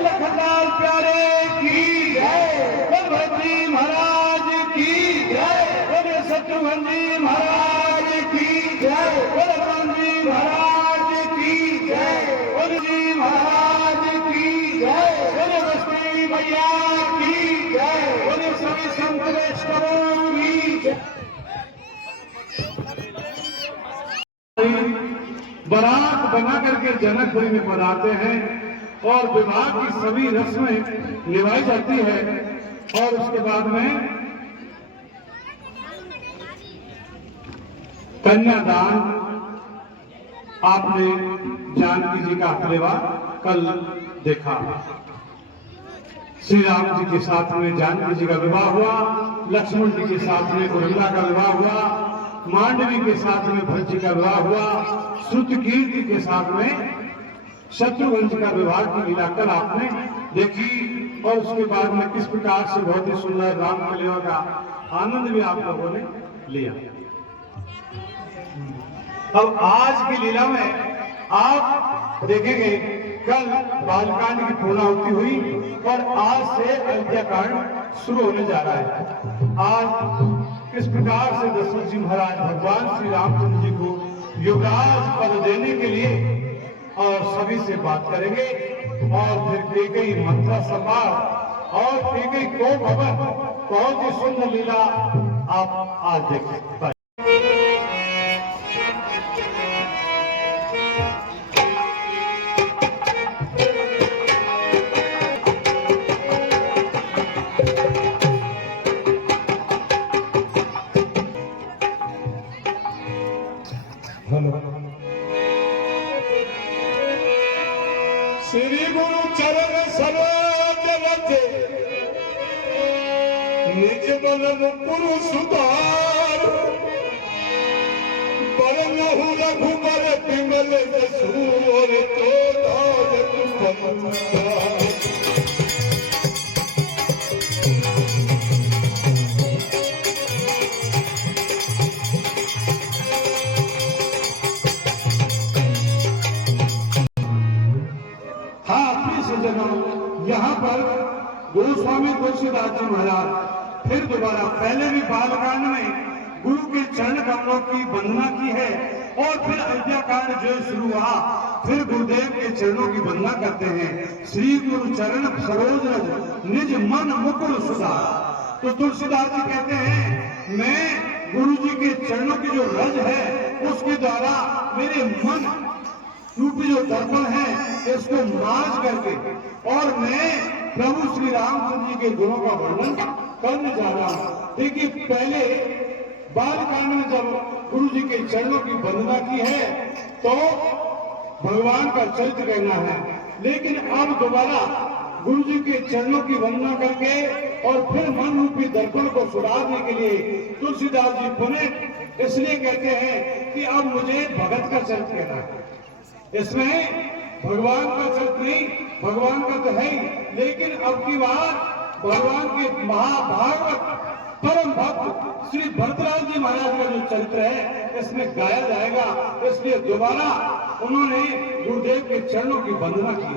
लखनलाल प्यारे की जय, बोल भरत जी महाराज की जय, बोल शत्रुघ्न जी महाराज की जय, बोल राम जी महाराज की जय, बोल जी महाराज की जय, बोल लक्ष्मी मैया की जय, बोल सभी संत वैष्णवों की जय। बारात बना करके जनकपुरी में पधारते हैं और विवाह की सभी रस्में निभाई जाती है और उसके बाद में कन्यादान। आपने जानकी जी का विवाह कल देखा, श्री राम जी के साथ में जानकी जी का विवाह हुआ, लक्ष्मण जी के साथ में उर्मिला का विवाह हुआ, मांडवी के साथ में भरत जी का विवाह हुआ, श्रुतकीर्ति के साथ में शत्रुघ्न जी का विवाह की लीला कल आपने देखी और उसके बाद में किस प्रकार से बहुत ही सुंदर राम कलेवा का आनंद भी आप लोगों ने लिया। अब आज की लीला में आप देखेंगे कल बालकांड की पूर्णाहुति हुई और आज से अयोध्या कांड शुरू होने जा रहा है। आज किस प्रकार से दशरथ जी महाराज भगवान श्री रामचंद्र जी को युवराज पद देने के लिए और सभी से बात करेंगे और फिर कैकेयी मंत्रा संवाद और कैकेयी को भवन, बहुत ही सुंदर लीला आप आज देख सकते हैं। श्री गुरु चरण सरोज रज निज बलन पुरुष सुधार, बरनहु रघुबर विमल जसु और तो यहाँ पर गोस्वामी तुलसीदास जी महाराज फिर दोबारा, पहले भी बालकांड में गुरु के चरण कमलों की वंदना की है और फिर अयोध्या कांड जो शुरू हुआ फिर गुरुदेव के चरणों की वंदना करते हैं। श्री गुरु चरण सरोज रज निज मन मुकुर सुधार। तो तुलसीदास जी कहते हैं मैं गुरु जी के चरणों की जो रज है उसके द्वारा मेरे मन रूपी जो दर्पण है इसको नाश करके और मैं प्रभु श्री रामचंद्र जी के गुणों का वर्णन करने जा रहा हूं। देखिए पहले बालकांड में जब गुरु जी के चरणों की वंदना की है तो भगवान का चरित्र कहना है, लेकिन अब दोबारा गुरु जी के चरणों की वंदना करके और फिर मन रूपी दर्पण को सुधारने के लिए तुलसीदास जी पुनः इसलिए कहते हैं कि अब मुझे भगत का चरित्र कहना है। इसमें भगवान का चरित्र नहीं, भगवान का तो है ही, लेकिन अब की बार भगवान के महाभागवत परम भक्त श्री भरतलाल जी महाराज का जो चरित्र है इसमें गाया जाएगा। इसलिए दोबारा उन्होंने गुरुदेव के चरणों की वंदना की।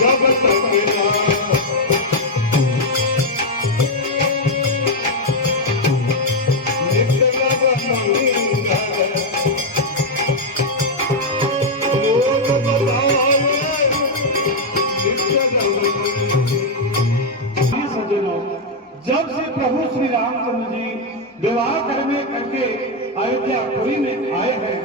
जब तक जब से प्रभु श्री रामचंद्र जी विवाह करके अयोध्यापुरी में आए हैं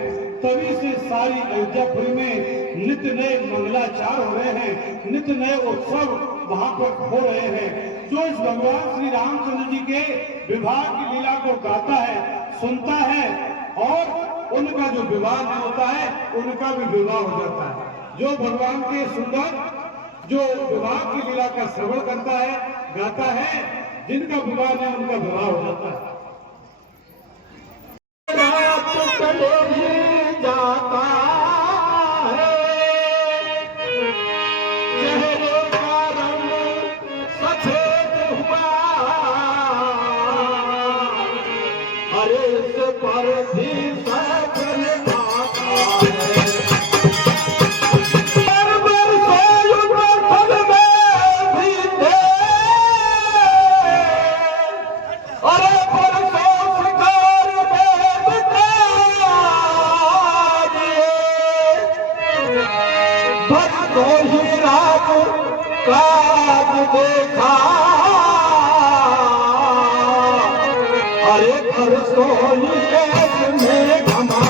तभी से सारी अयोध्यापुरी में नित्य नए मंगलाचार हो रहे हैं, नित्य नए उत्सव वहां पर हो रहे हैं। जो इस भगवान श्री रामचंद्र जी के विवाह की लीला को गाता है, सुनता है और उनका जो विवाह नहीं होता है उनका भी विवाह हो जाता है। जो भगवान के सुंदर जो विवाह की लीला का श्रवण करता है, गाता है, जिनका विवाह है उनका विवाह हो जाता है। जाता है चेहरे का रंग सफेद हुआ, अरे इस पर भी सफल आता है। काज देखा अरे परसों में घमा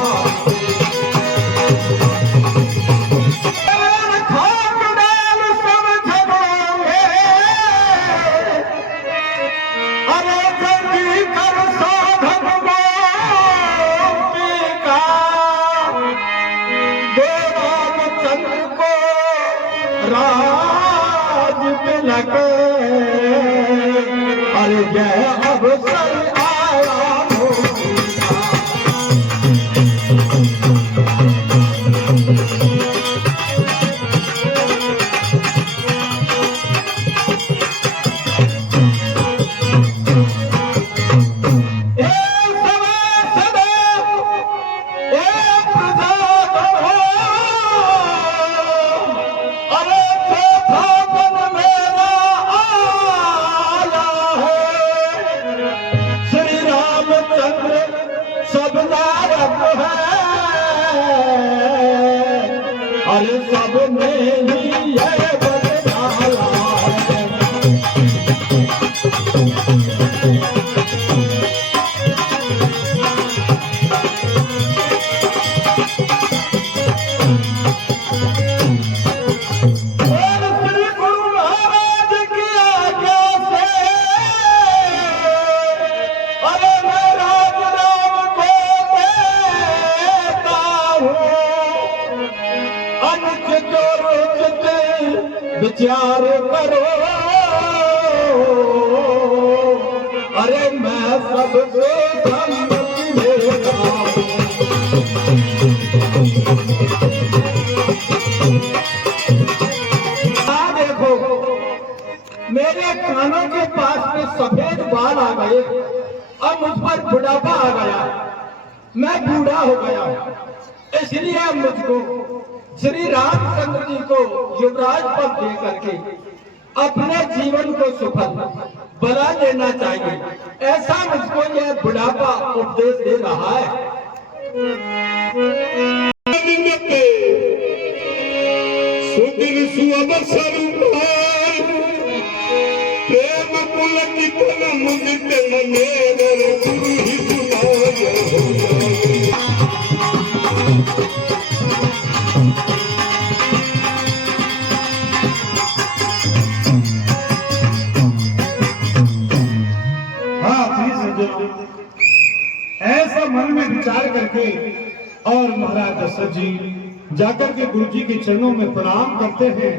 खाक डाल सब झगड़ोगे अरे जल्दी कर साधक का देवाचंद्र को राज लगे अरे जय अवसर आया अरे सब ने ही है बदला विचार करो अरे मैं सबसे सम्मति लेगा देखो मेरे कानों के पास में सफेद बाल आ गए अब मुझ पर बुढ़ापा आ गया मैं बूढ़ा हो गया इसलिए मुझको श्री रामचंद्र जी को युवराज पद दे करके अपने जीवन को सफल बना लेना चाहिए ऐसा मुझको यह बुढ़ापा उपदेश दे रहा है। ऐसा मन में विचार करके और महाराज दशरथ जी जाकर के गुरु जी के चरणों में प्रणाम करते हैं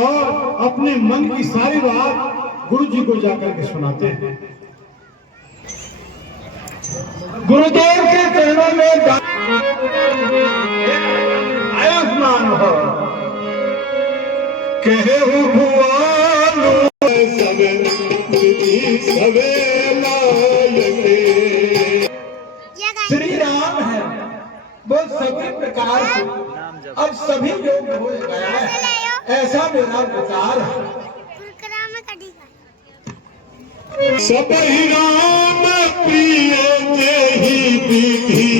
और अपने मन की सारी बात गुरु जी को जाकर के सुनाते हैं। गुरुदेव के चरणों में आयुष्मान हो कहे श्री राम है वो सभी प्रकार से अब सभी योग हो गया है ऐसा मेरा विचार है। सब ही राम प्रिय जही विधि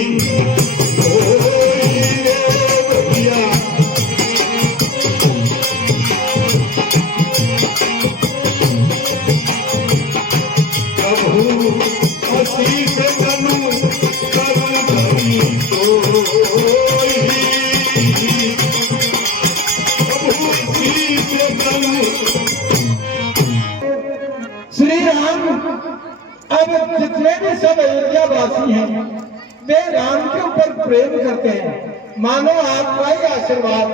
श्री राम अब जितने भी सब अयोध्या वासी हैं वे राम के ऊपर प्रेम करते हैं मानो आपका ही आशीर्वाद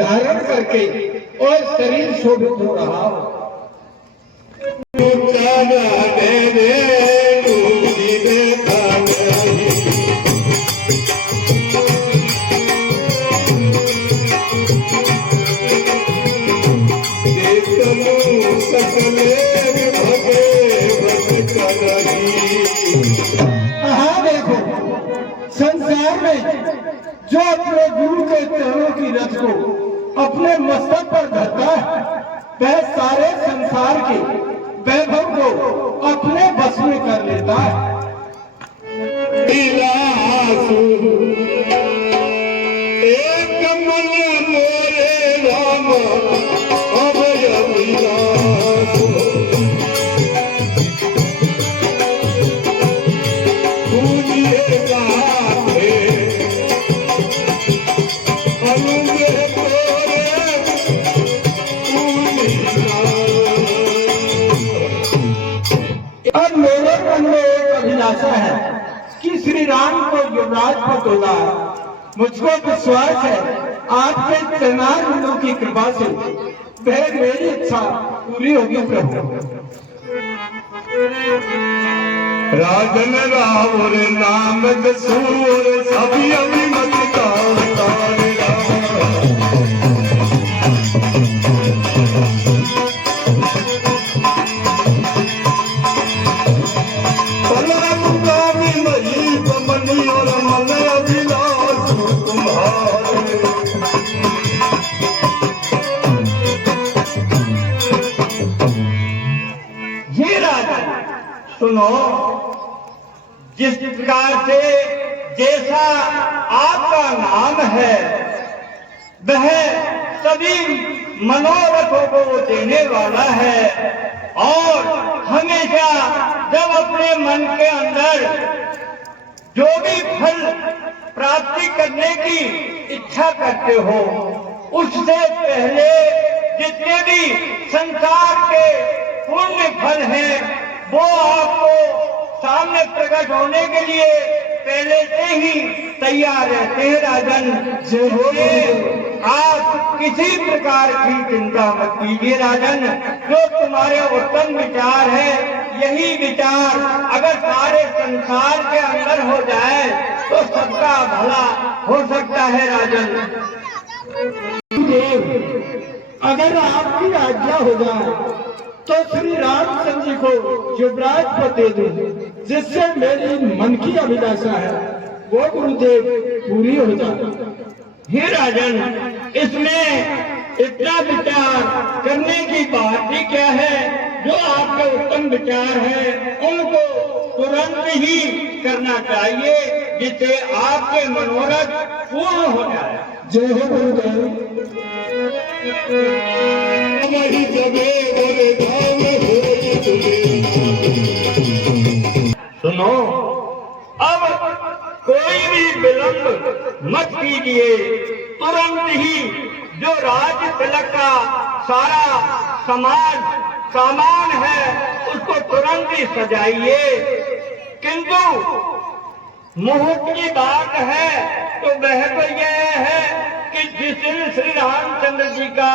धारण करके और शरीर शोभित हो रहा हो। जो अपने गुरु के चरणों की रज को अपने मस्तक पर धरता है वह सारे संसार के वैभव को अपने बस में कर लेता है। एक मन मोरे राम अभय विलास पूजिए गाथे अनुगे तोरे पूजिया। और मेरे मन में एक अभिलाषा है कि श्री राम को युवराज पद होगा। मुझको विश्वास है आपके चरणारविंदों की कृपा से वह मेरी इच्छा पूरी होगी प्रभु। राजन रावर नाम सूर सभी अभिमत का और मन अभिलाष तुम्हारे। ये राजा सुनो, जिस प्रकार से जैसा आपका नाम है वह सभी मनोरथों को देने वाला है और हमेशा जब अपने मन के अंदर जो भी फल प्राप्ति करने की इच्छा करते हो उससे पहले जितने भी संसार के पुण्य फल हैं वो आपको सामने प्रकट होने के लिए पहले से ही तैयार रहते हैं। राजन जरूर आप किसी प्रकार की चिंता मत कीजिए। राजन, जो तुम्हारे उत्तम विचार है यही विचार अगर सारे संसार के अंदर हो जाए तो सबका भला हो सकता है। राजन अगर आपकी आज्ञा हो जाए तो श्री रामचंद्र जी को युवराज पद दे दूं, जिससे मेरी मन की अभिलाषा है वो गुरुदेव पूरी हो जाए। हे राजन, इसमें इतना विचार करने की बात ही क्या है। जो आपके उत्तम विचार हैं उनको तुरंत ही करना चाहिए जिससे आपके मनोरथ पूर्ण हो जाए। जय हो गुरुदेव। वही जबे बोले धाम होई तुझे। सुनो, अब कोई भी विलंब मत कीजिए, तुरंत ही जो राज तिलक का सारा सामान है उसको तुरंत ही सजाइए। किंतु मुहूर्त की बात है तो वह तो यह है कि जिस दिन श्री रामचंद्र जी का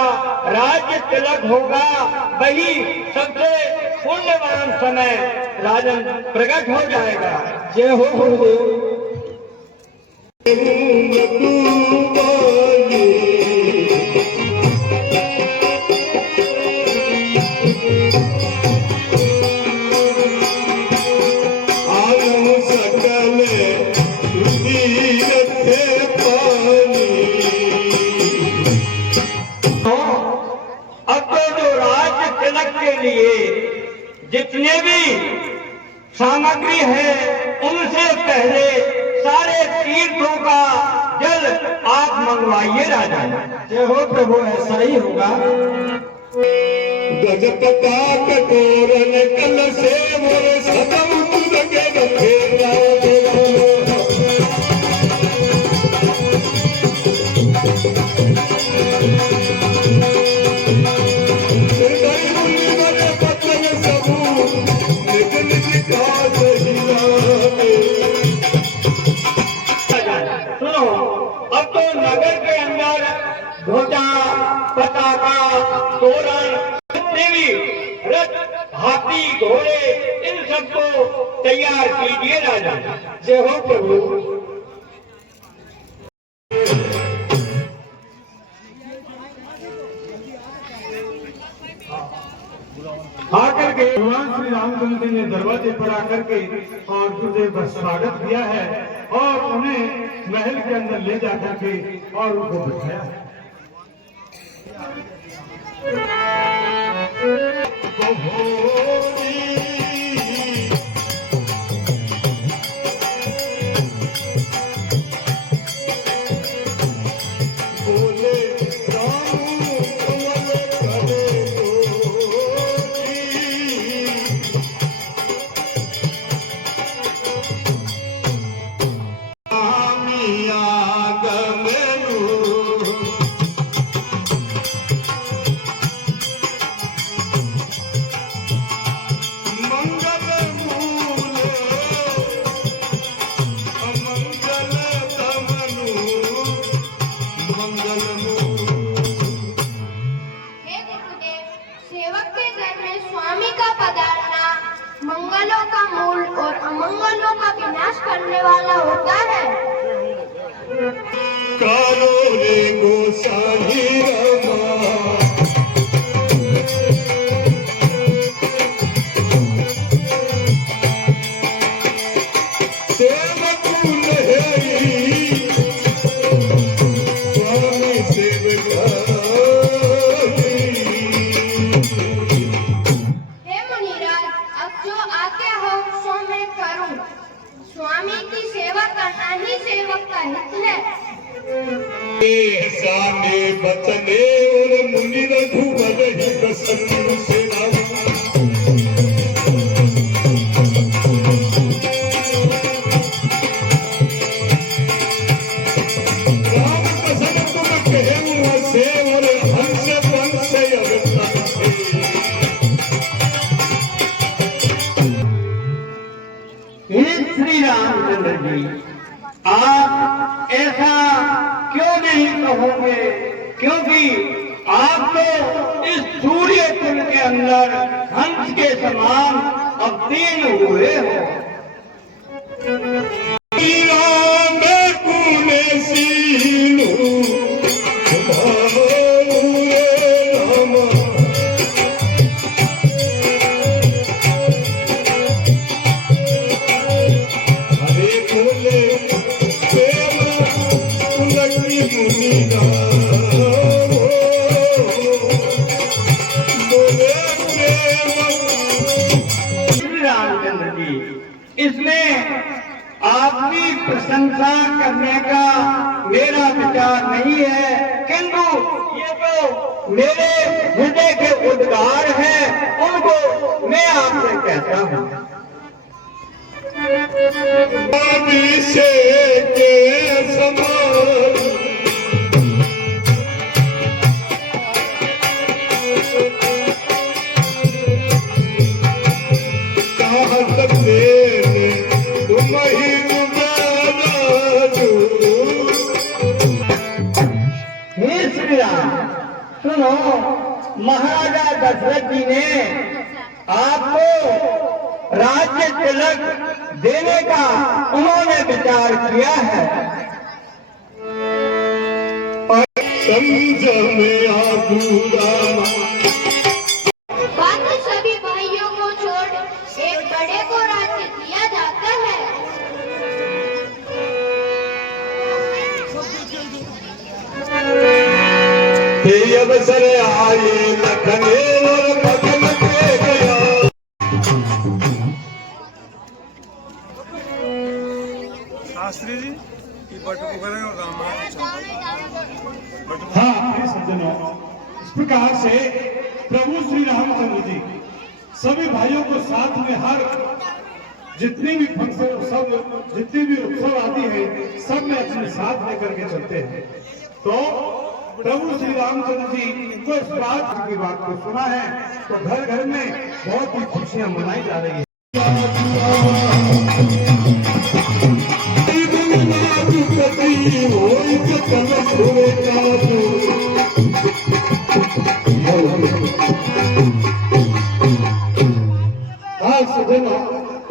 राज्य तिलक होगा वही सबसे पुण्यवान समय राजन प्रकट हो जाएगा। जय हो गुरुदेव। जितने भी सामग्री है उनसे पहले सारे तीर्थों का जल आप मंगवाइए। राजा जय हो प्रभु, ऐसा ही होगा। गजत का कटोरन कल से मोरे सदम तुद के रखेगा तोरण, देवी, रथ, हाथी, घोड़े इन सबको तैयार कीजिए। राजा जय हो प्रभु। आकर के भगवान श्री रामचंद्र जी ने दरवाजे पर आकर के और गुरुदेव का स्वागत किया है और उन्हें महल के अंदर ले जाकर के और उनको बिठाया है। मंगलों का मूल और अमंगलों का विनाश करने वाला होता है। कालो रे गोसाई रमा सेवक नहीं स्वामी सेवका स्वामी की सेवा करना ही सेवक का हित है। साने बचने और मुनि रघुवर ही प्रसन्न से राम प्रसन्न तुम कहे से और हंस वंश अवतार से श्री रामचंद्र जी, आप ऐसा क्यों नहीं कहोगे? क्योंकि आप तो इस सूर्य कुल के अंदर हंस के समान अवतीर्ण हुए हो। इसमें आपकी प्रशंसा करने का मेरा विचार नहीं है, किंतु ये तो मेरे हृदय के उद्गार हैं, उनको मैं आपसे कहता हूँ। अभिषेक के समान कहत तुम ही हे श्री राम, सुनो, महाराजा दशरथ जी ने आपको राज्य तिलक देने का उन्होंने विचार किया है। समझ में आधूरा बाकी सभी भाइयों को छोड़ एक बड़े को राज्य दिया जाता है। हे अवसर आए लखने और भगन के गया। शास्त्री जी की बटुक करें और रामायण हाँ प्रिय सज्जनों, इस प्रकार से प्रभु श्री रामचंद्र जी सभी भाइयों को साथ में हर जितनी भी फंक्शन सब जितनी भी उत्सव आती है सब में अपने साथ लेकर के चलते हैं। तो प्रभु श्री रामचंद्र जी को इस बात की बात को सुना है तो घर घर में बहुत ही खुशियां मनाई जा रही है।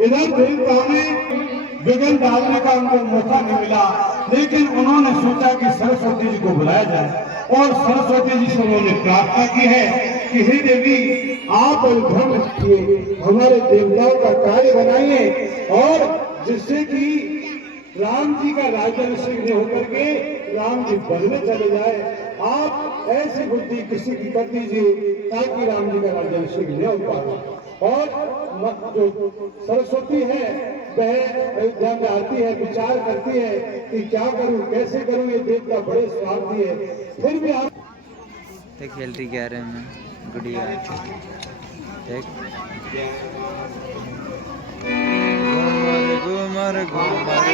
इधर देवता में विघ्न डालने का उनको मौका नहीं मिला, लेकिन उन्होंने सोचा कि सरस्वती जी को बुलाया जाए और सरस्वती जी से उन्होंने प्रार्थना की है कि हे देवी आप धर्म किए, हमारे देवताओं का कार्य बनाइए और जिससे कि राम जी का राज्याभिषेक न होकर के राम जी वन में चले जाए। आप ऐसी बुद्धि किसी की कर दीजिए ताकि राम जी का राज्याभिषेक न हो पाए। और जो सरस्वती है वह अयोध्या में आती है, विचार करती है कि क्या करूं, कैसे करूं, ये देवता बड़े स्वार्थी है। फिर भी आप खेल रही कह रहे हैं गुड़िया देख घूमर घूमर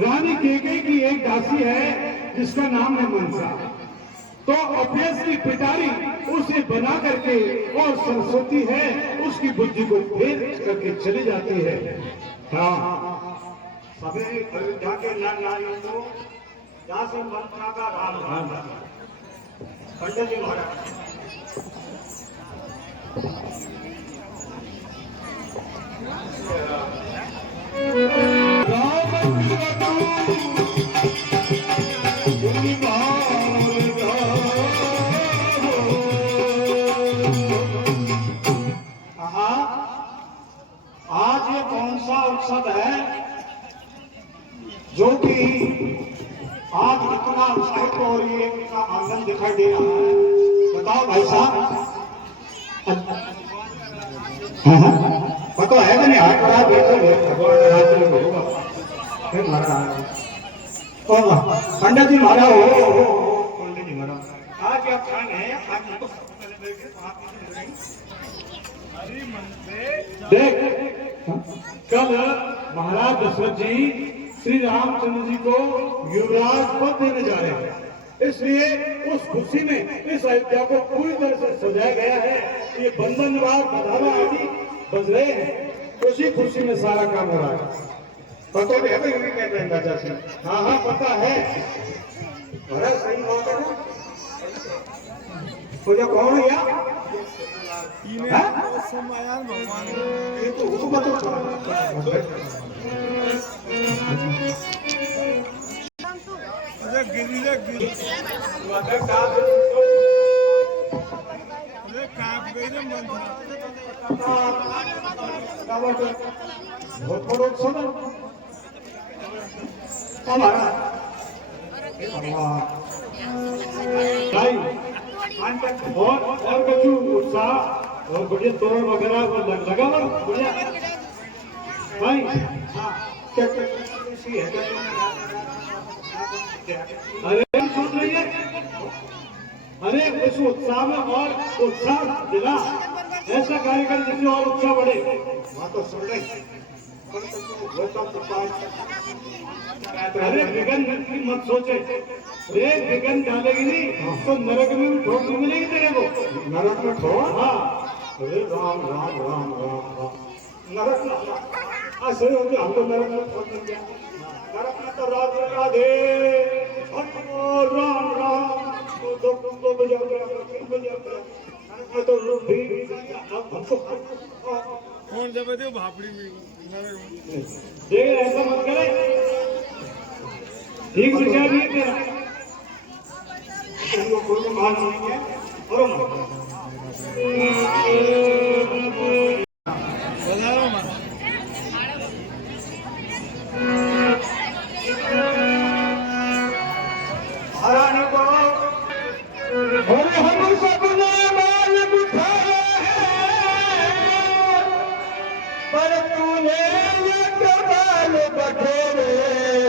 रानी केके की एक दासी है जिसका नाम है मनसा। तो ऑब्वियसली पिटारी उसे बना करके और सरस्वती है उसकी बुद्धि को फेर करके चली जाती है। हाँ, सभी अयोध्या के नर नारियों को यहाँ से मंत्रा का राम राम पंडित जी महाराज आज ये कौन सा उत्सव है जो कि आज इतना उत्साहित और ये इतना आनंद दिखाई दे रहा है? बताओ भाई साहब। पता है कि नहीं? हाथ बड़ा भगवान राज्य में होगा फिर महाराज पंडित जी महाराज हो पंडित जी महाराज आज क्या खान है? आज तो देख कल महाराज दशरथ जी श्री रामचंद्र जी को युवराज पद देने जा रहे हैं, इसलिए उस खुशी में इस अयोध्या को पूरी तरह से सजाया गया है। ये बंधन विवाह बधावा आदि बज रहे हैं, उसी खुशी में सारा काम हो रहा है। पता भी है भाई हमें कहते हैं राजा से। हाँ हाँ पता है। महाराज सही बात है ना? तो जब कौन है यार? सोमयान भगवान ये तो हुक्म अरे गिरिजा गिरी अरे कांप गई रे मन बहुत बड़ा उत्सव है। भाई और कुछ उत्साह और बढ़िया तोरण वगैरह लगा हुआ बढ़िया भाई। अरे सुन रही है? अरे इस उत्साह में और उत्साह दिला, ऐसा कार्यक्रम जिससे और उत्साह बढ़े। वहाँ तो सुन रही अरे विघ्न की मत सोचे, अरे विघ्न डालेगी नहीं तो नरक में भी ठोक मिलेगी तेरे को। नरक में ठोर? हाँ अरे राम राम राम राम राम नरक में ऐसे हो गया। हम तो नरक में ठोर मिल गया। नरक में तो राधे राधे हरि बोल राम राम तो बजा गया नरक में तो रूप भी हमको कौन जब दे भापड़ी में देख ऐसा मत करे, ठीक विचार नहीं तेरा। कोई मान नहीं है और बजारो ना हराने को अरे हम सबने बाल बिठाए हैं, पर तूने ये कमाल बखेरे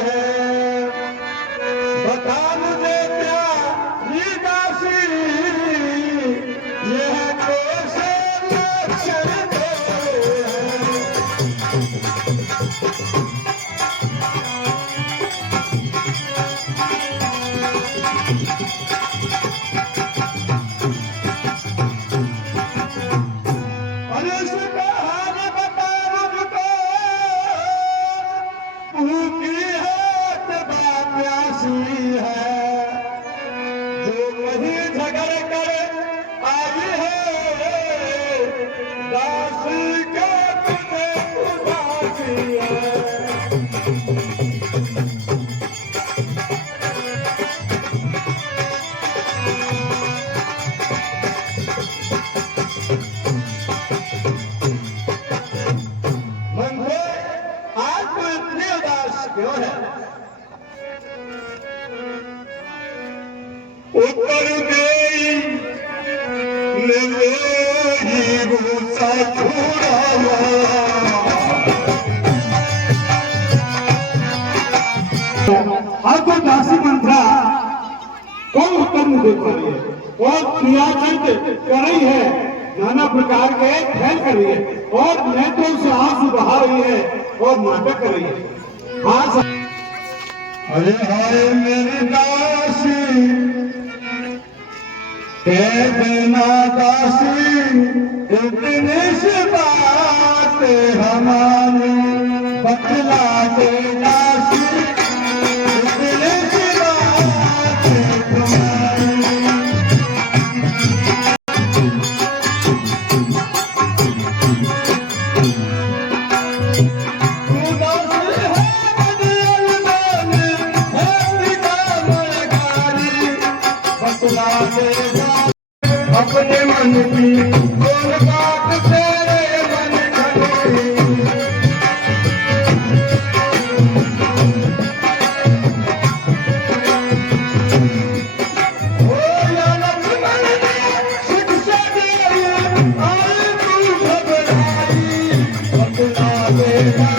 हैं। बता मुझे प्यारी दासी, यह कैसे जो दासी मंत्रा कौन उत्तर नहीं दे पा रही है और क्रियाचंद कर रही है, नाना प्रकार के खेल कर रही है और नेत्रों से आंसू बहा रही है और नाटक कर रही है। हाँ अरे हाय मेरी दासी कह देना दासी इतनी सी बात हमारी बतला दे दासी इतनी सी बात तुम्हारी। अपने मन की कोई बात तेरे मन की ओ या लक्ष्मण ने शिक्षा दी आई तू घबराई बतला देना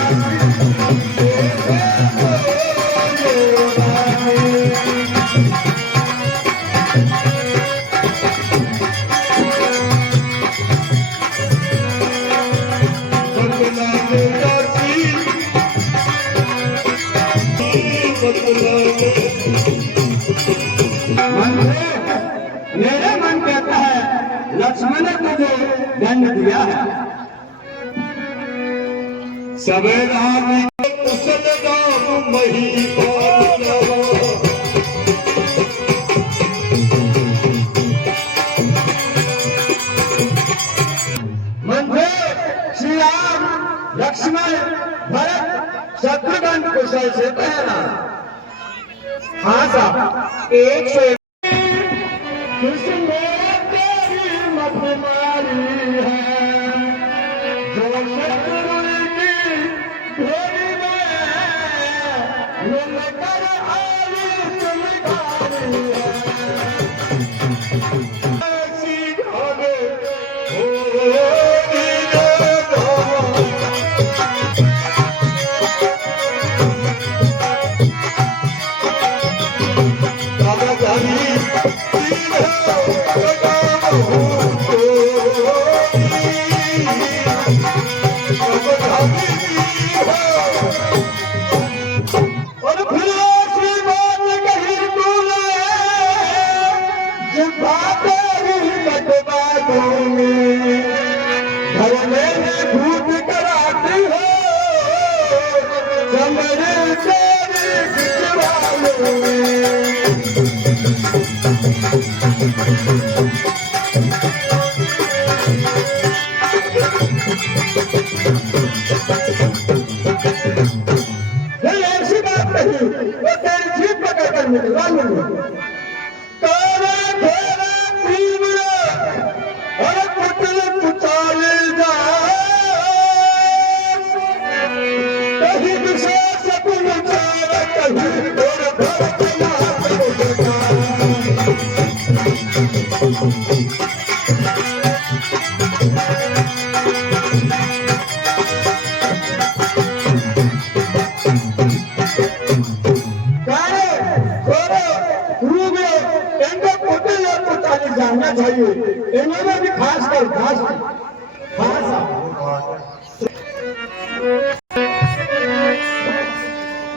मेरे मन कहता है लक्ष्मण ने तुझे दंड दिया है। सवेरा कुशल राम महिपाल मंझे श्री राम लक्ष्मण भरत शत्रुघ्न कुशल से पहला। हाँ साहब 101 किसने तेरी मत मारी है जो शत्रु की ढोली में मिलकर आई तुम्हारी है। ऐसी भागे और फिर ऐसी बात कही तूने जब तेरी कटवा दूंगी घर में भूत कराती हो समझ तेरी खिंचवा लूंगी। ऐसी बात नहीं वो तेरी जीप पकड़कर निकलवा लूंगी। तारे तेरे तीव्र और कुटिल कुचाले जा कहीं विशेष कुल चार कहीं और भरतना जानना चाहिए इन्होंने भी खास कर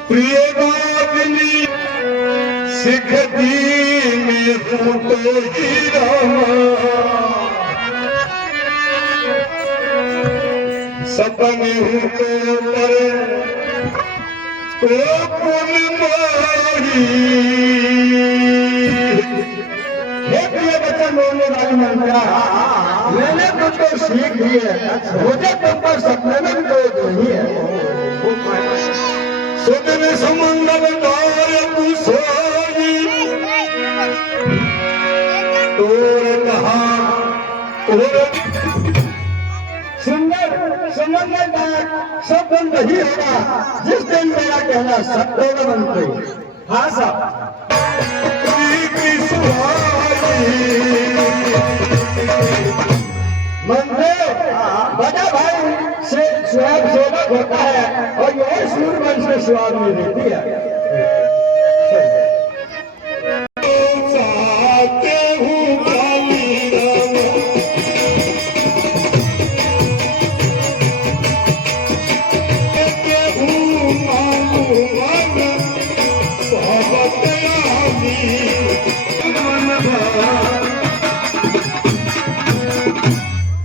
प्रिय बाबली सिख दीन तो ही सपने तो पुन मोही बच्चा बोलने वाली मंत्रा मैंने तुझको सीख दी है, मुझे तुम पर सपने में भी कोई नहीं है। सुदिन समुंदर तार कुसोई तोर कहा सुंदर समझदार सब बन नहीं होगा जिस दिन मेरा कहना सब होगा बनते। हाँ साहब मंत्री बड़ा भाई से स्वयं सेवक होता है और यही सूर्यवंश में स्वाद में रहती है।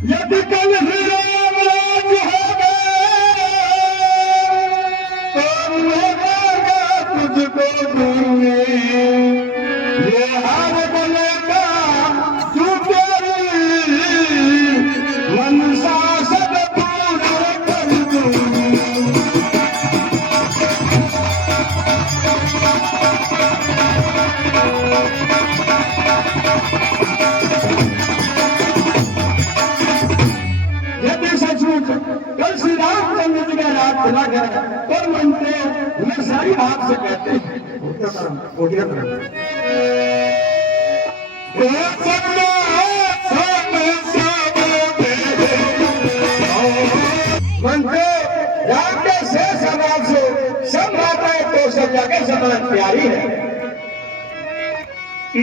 यदि कल राम राज होगा तो होगा तुझको दूंगी, ये हार बनेगा तू तेरी मनसा सब पूरा कर दूंगी। यदि सचमुच कल श्री रामचंद्र जी का रात चला गया तो मंत्री मैं सारी बात से कहते हैं मंत्री राम के शेष समाज से सब माताएं कौशल्या के समान प्यारी है।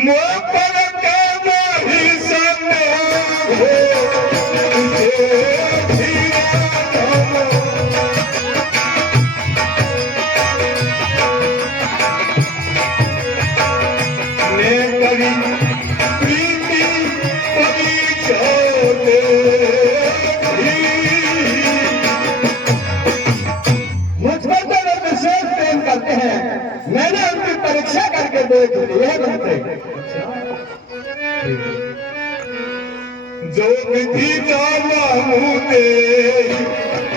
मोकर के नहीं सने मैंने उनकी परीक्षा करके देख ली है बनते जो विधि जाना मुझे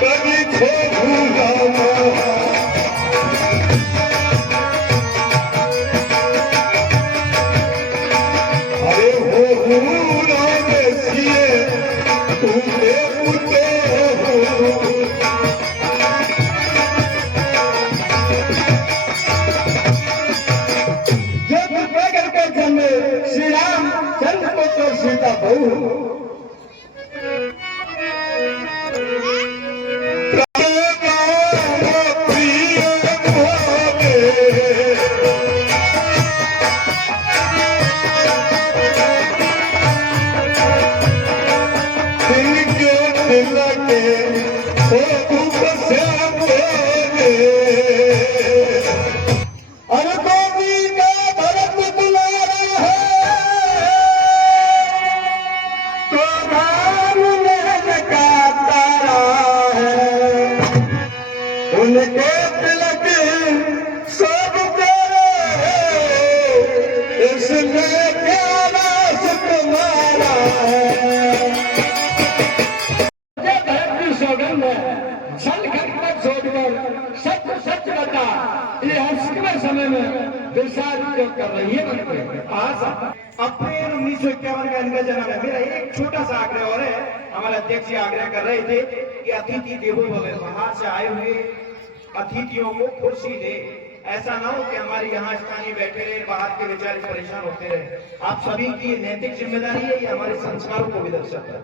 कभी छोड़ूंगा अरे हो ना बेसिए तूने मुझे श्री राम चंद्र को तो सीता बहू उनके तिलक सब तेरे इसमें क्या रास तुम्हारा है। धर्म की सौगंध है छल खटपट छोड़कर सच सच बता ये हंसते समय में विशाल जो कर रही है अप्रैल 1951 का इनका जन्म है। मेरा एक छोटा सा आग्रह और है, हमारे अध्यक्ष जी आग्रह कर रहे थे कि अतिथि देवो भव, बाहर से आए हुए अतिथियों को कुर्सी दे। ऐसा ना हो कि हमारे यहाँ स्थानीय बैठे रहे, बाहर के बेचारे परेशान होते रहे। आप सभी की नैतिक जिम्मेदारी है, ये हमारे संस्कारों को भी दर्शाता है।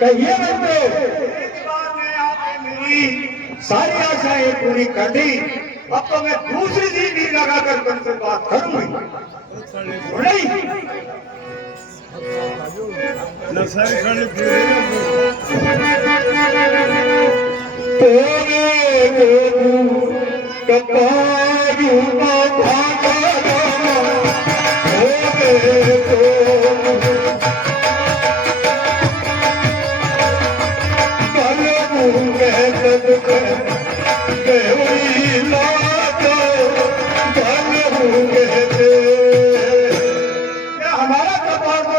कहिए सारी आशाएं पूरी कर दी, अब तो मैं दूसरी सीढ़ी लगाकर तुमसे बात करूंगी। हमारा कपाल तो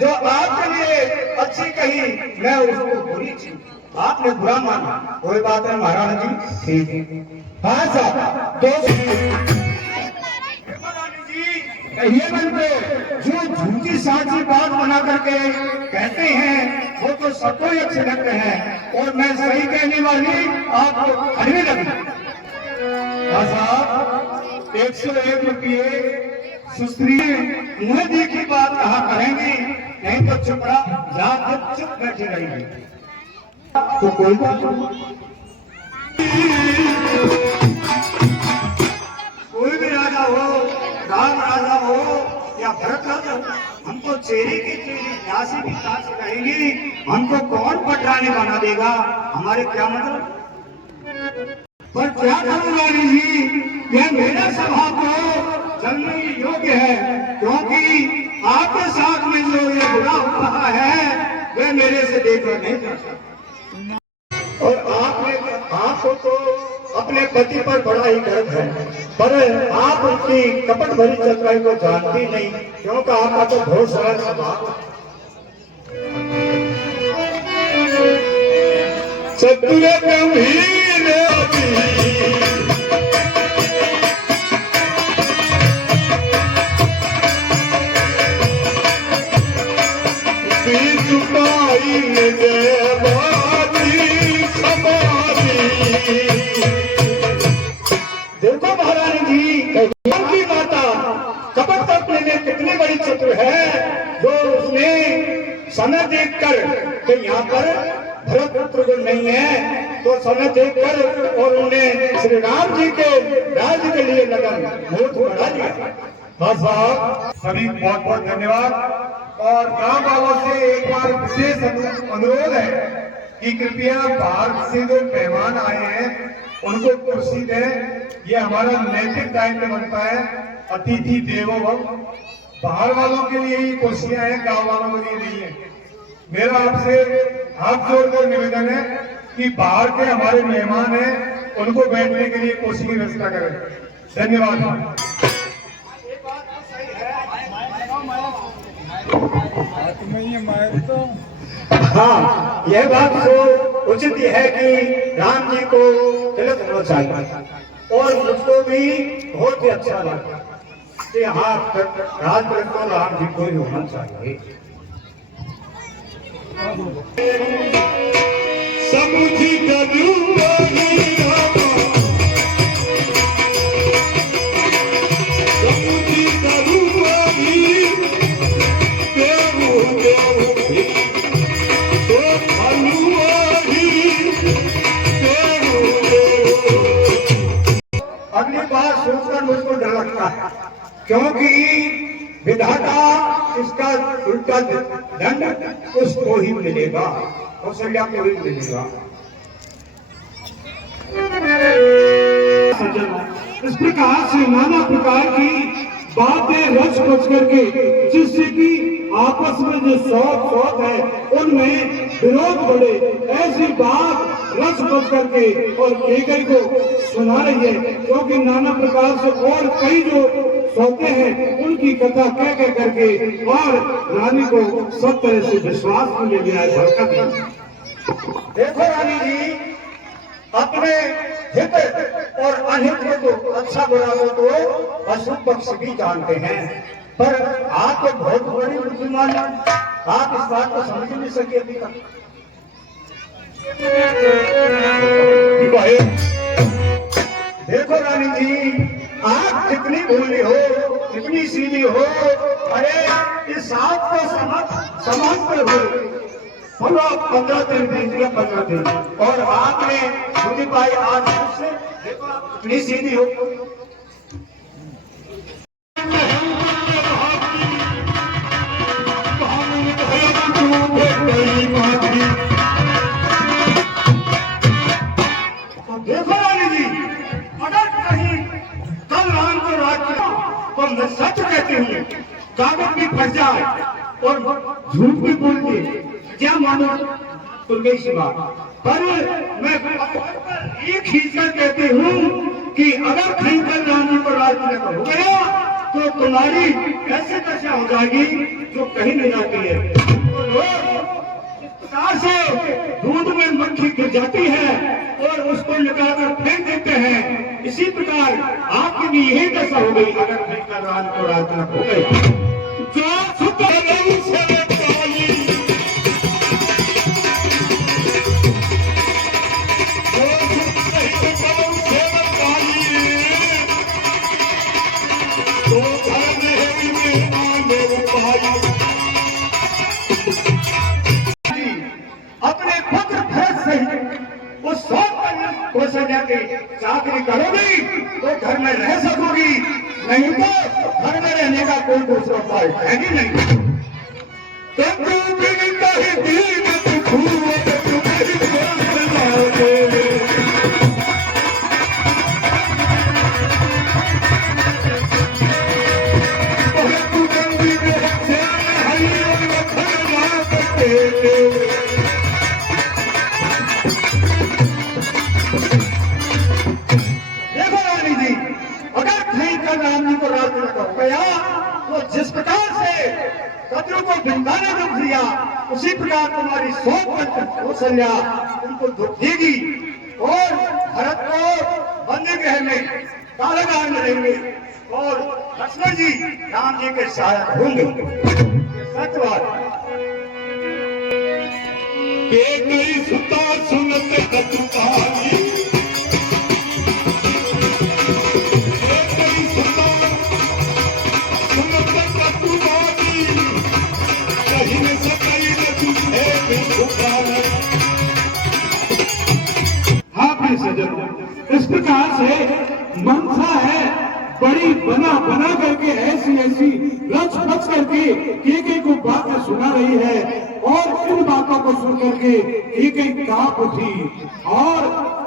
जो आपके लिए अच्छी कही मैं उसको बुरी थी, आपने बुरा माना। कोई बात है महाराणा जी, ठीक है। हाँ साहब, कहिए मन को जो झूठी साची बात बना करके कहते हैं वो तो सबको ही अच्छे लगते हैं, और मैं सही कहने वाली आपको हरने लगी। हाँ साहब, 101 रुपये सुस्त्री मुँह देखी बात कहा करेंगे, नहीं तो चुपड़ा जहाँ चुप बैठे रहेंगे। तो कोई बात कोई भी राजा हो, राम राजा हो या भरत राजा हो, हमको चेरी की चेरी प्यासी की प्यासी रहेगी, हमको कौन पटरानी बना देगा, हमारे क्या मतलब। पर क्या करूं रानी जी, यह मेरा स्वभाव तो चलने योग्य है, क्योंकि आपके साथ में जो ये बुरा हो रहा है वह मेरे से देखकर नहीं जाता। और आपको तो अपने पति पर बड़ा ही गर्व है, पर आप उनकी कपट भरी चतुराई को जानती नहीं, क्योंकि आपका तो बहुत सारा स्वभाव चतुर गंभीर देखो महारानी जी, की माता कपट तत्व में कितनी बड़ी चतुर है, जो उसने समय देख कर कि यहाँ पर भरत पुत्र नहीं है, तो समय देख कर और उन्हें श्री राम जी के राज्य के लिए लगन बहुत बढ़ा दिया। हाँ साहब, सभी बहुत बहुत धन्यवाद। और गांव वालों से एक बार विशेष अनुरोध है कि कृपया बाहर से जो मेहमान आए हैं उनको कुर्सी दें, ये हमारा नैतिक दायित्व बनता है। अतिथि देवो भव। बाहर वालों के लिए ही कुर्सियां हैं, गांव वालों के लिए नहीं है। मेरा आपसे हाथ जोड़कर निवेदन है कि बाहर के हमारे मेहमान हैं, उनको बैठने के लिए कुर्सी की व्यवस्था करें। धन्यवाद। हाँ, यह बात तो उचित है कि राम जी को तिलक होना चाहिए, और मुझको भी बहुत ही अच्छा लगा कि हाँ राज तिलक तो राम जी को ही होना चाहिए। समुझी अगली बात सोचकर मुझको डर लगता है, क्योंकि विधाता इसका उल्टा दंड उसको ही मिलेगा, कौशल्या को ही मिलेगा। इस प्रकार से नाना प्रकार की बातें रच बच करके, जिससे कि आपस में जो शौक है उनमें विरोध बढ़े, ऐसी बात रच बच करके और केकई को सुना रही है, क्योंकि नाना प्रकार से और कई जो सौते हैं उनकी कथा कह कह करके और रानी को सब तरह से विश्वास में ले लिया है। बरकत देखो रानी जी, अपने हित और अनहित को तो अच्छा बुरा को तो पशु पक्षी भी जानते हैं, पर आप तो बहुत बड़ी बुद्धिमान हैं, आप इस बात को समझ नहीं सके अभी तक। देखो रानी जी, आप कितनी भोली हो, कितनी सीधी हो, अरे इस साथ को समाज पर हो 15 दिन बीत गया, 15 दिन, और आपने खुदी पाई आज से। देखो आप कितनी सीधी हो। देखो रानी जी, अगर कहीं कल राम को रात तो मैं सच कहती हूँ, कागज भी फंस जाए और झूठ भी बोल दे, क्या मानो तो कैसी बात, पर मैं ये खींचकर कहती हूँ कि अगर खींचकर राम जी को राज हो गया तो तुम्हारी ऐसे दशा हो जाएगी जो कहीं नहीं जाती है। तो लोग इस प्रकार से दूध में मक्खी गिर जाती है और उसको निकालकर फेंक देते हैं। इसी प्रकार आपकी भी यही दशा हो गई अगर फेंक रात को रात न हो गई। जो सुतराम से काली, जो सुतराम से काली, तो घर में आने पाई। अपने पुत्र भरत सहित उस 100 को सजा के चाकरी करोगी तो घर में रह सकोगी, नहीं तो घर में रहने का कोई दूसरा उपाय है ही नहीं। देखो रानी जी, अगर कहीं का राम जी को राज हो गया तो जिस प्रकार से कद्रू को बिंदा ने दुख दिया उसी प्रकार तुम्हारी 100 कौशल्या उनको दुख देगी और भरत को बंदी गृह में कारागार में रहेंगे और लक्ष्मण जी राम जी के सहायक होंगे। सच बात सुता सुनते कतुकारी, हाँ प्रिय सज्जन, इस प्रकार से मनसा है बड़ी बना बना करके ऐसी ऐसी रच रच करके एक को बातें सुना रही है और इन बातों को सुन करके एक कांप उठी। और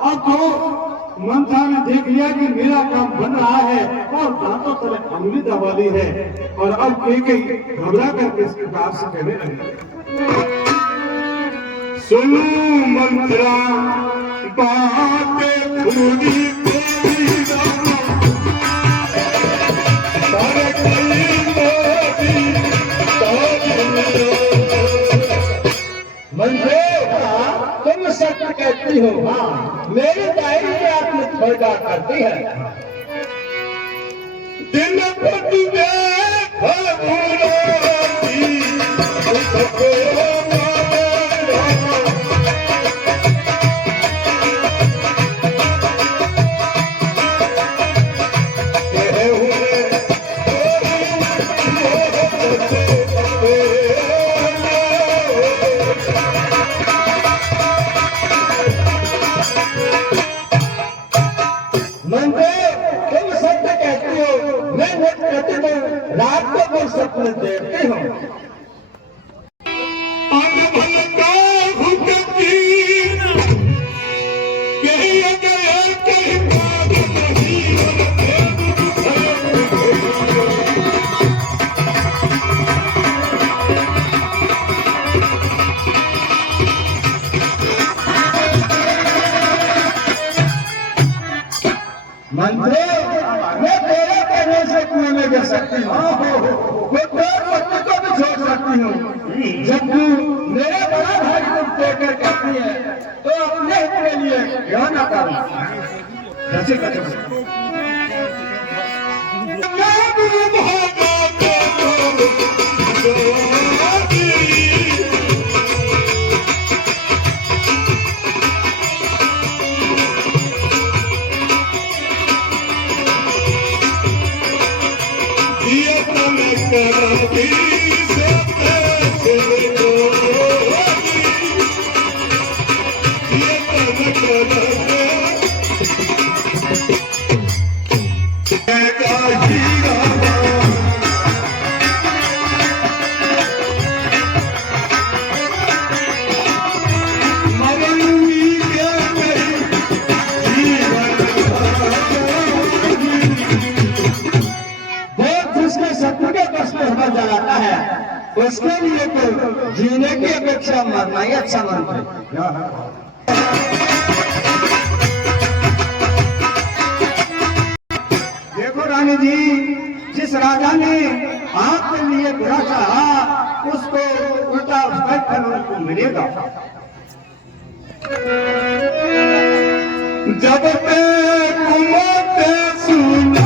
अब तो मनसा ने देख लिया कि मेरा काम बन रहा है और दांतों तरह अंगुली दबा ली है और अब एक घबरा करके इस प्रकार से कहने लगी, सुनो मंत्रा बातें पूरी तेरी राम, सारे कली मोदी मंजो तुम सत्य कहती हो, मेरी डायरी में आपने थोड़ा करती है। दिल पति में भगुराती उसको रात को कोई सपने देखती हूँ। मंत्री मैं तेरे कहने से कुएं में गिर सकती हूँ, मैं तेरे पत्नी को भी छोड़ सकती हूँ। जब तू मेरे बड़ा भाई को देकर कहती है तो अपने हित के लिए क्या ना करूँ। जैसे जलाता है उसके लिए तो जीने की अपेक्षा मरना ही अच्छा मानते हैं। देखो रानी जी, जिस राजा ने आपके लिए बुरा चाहा उसको उल्टा उसका फल उनको मिलेगा। जब ते घूमते सुना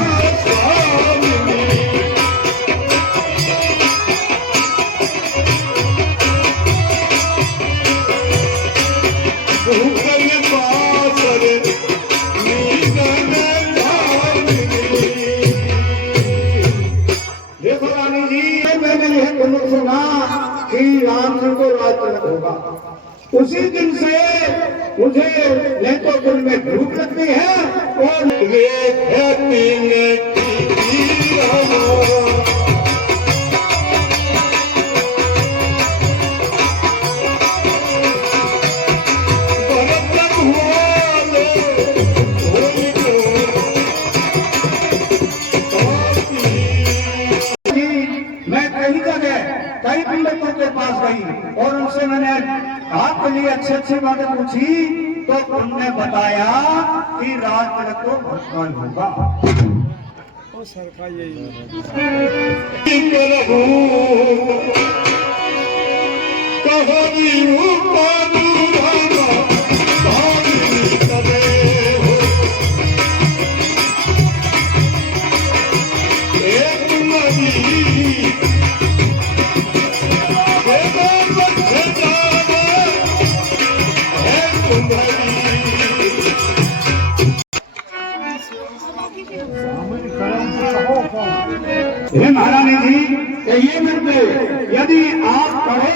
देखो रानी जी, मैंने यह कुछ सुना कि राम जी को राज तिलक होगा। उसी दिन से मुझे नहीं तो दिल में भूख लगती है और कई पंडितों के पास गई और उनसे मैंने आपके लिए अच्छी अच्छी बातें पूछी तो उनने बताया कि राज तिलक तो भगवान होगा। ओ सरका यही हे महारानी जी, ये मिलते यदि आप कहो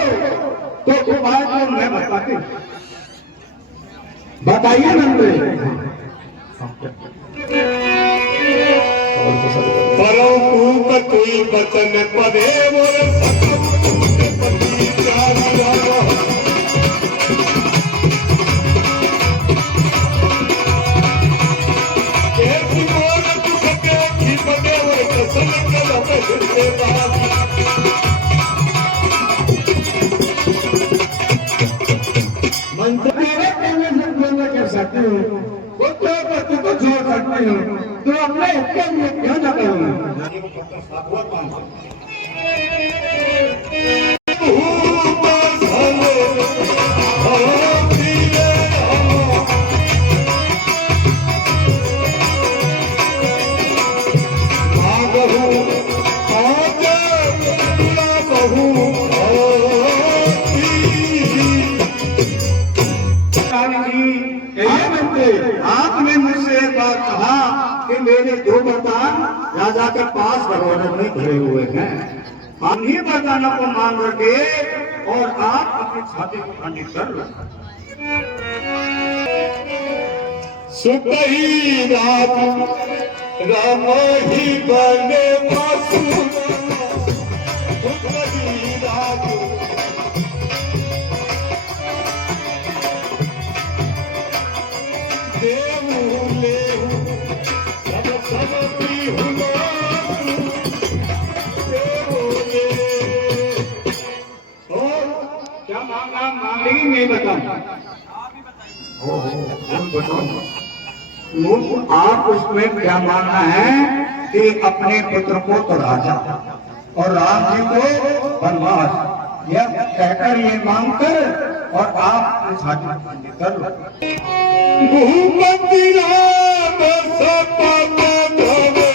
तो उपाय को मैं बताती बताइए मिलते परंतु कोई बचन पदे कर सकते हो वो तो छोड़ सकते हो तो अपने इसके लिए क्यों ना करूँ। आपने मुझसे एक बात कहा कि मेरे दो वरदान राजा के पास भगवान में भरे हुए हैं। इन्हीं वरदानों को मान रखे और आप अपनी छाती को ठंडी कर लो। सुख ही रात राम ही बने वासु सुख ही रात क्या मांगा मांगेगी नहीं बताऊं। आप उसमें क्या मांगना है कि अपने पुत्र को तो राजा और राम जी को वनवास, यह कहकर ये मांगकर और आप छाती कर लो। भूपति राम सपना धरे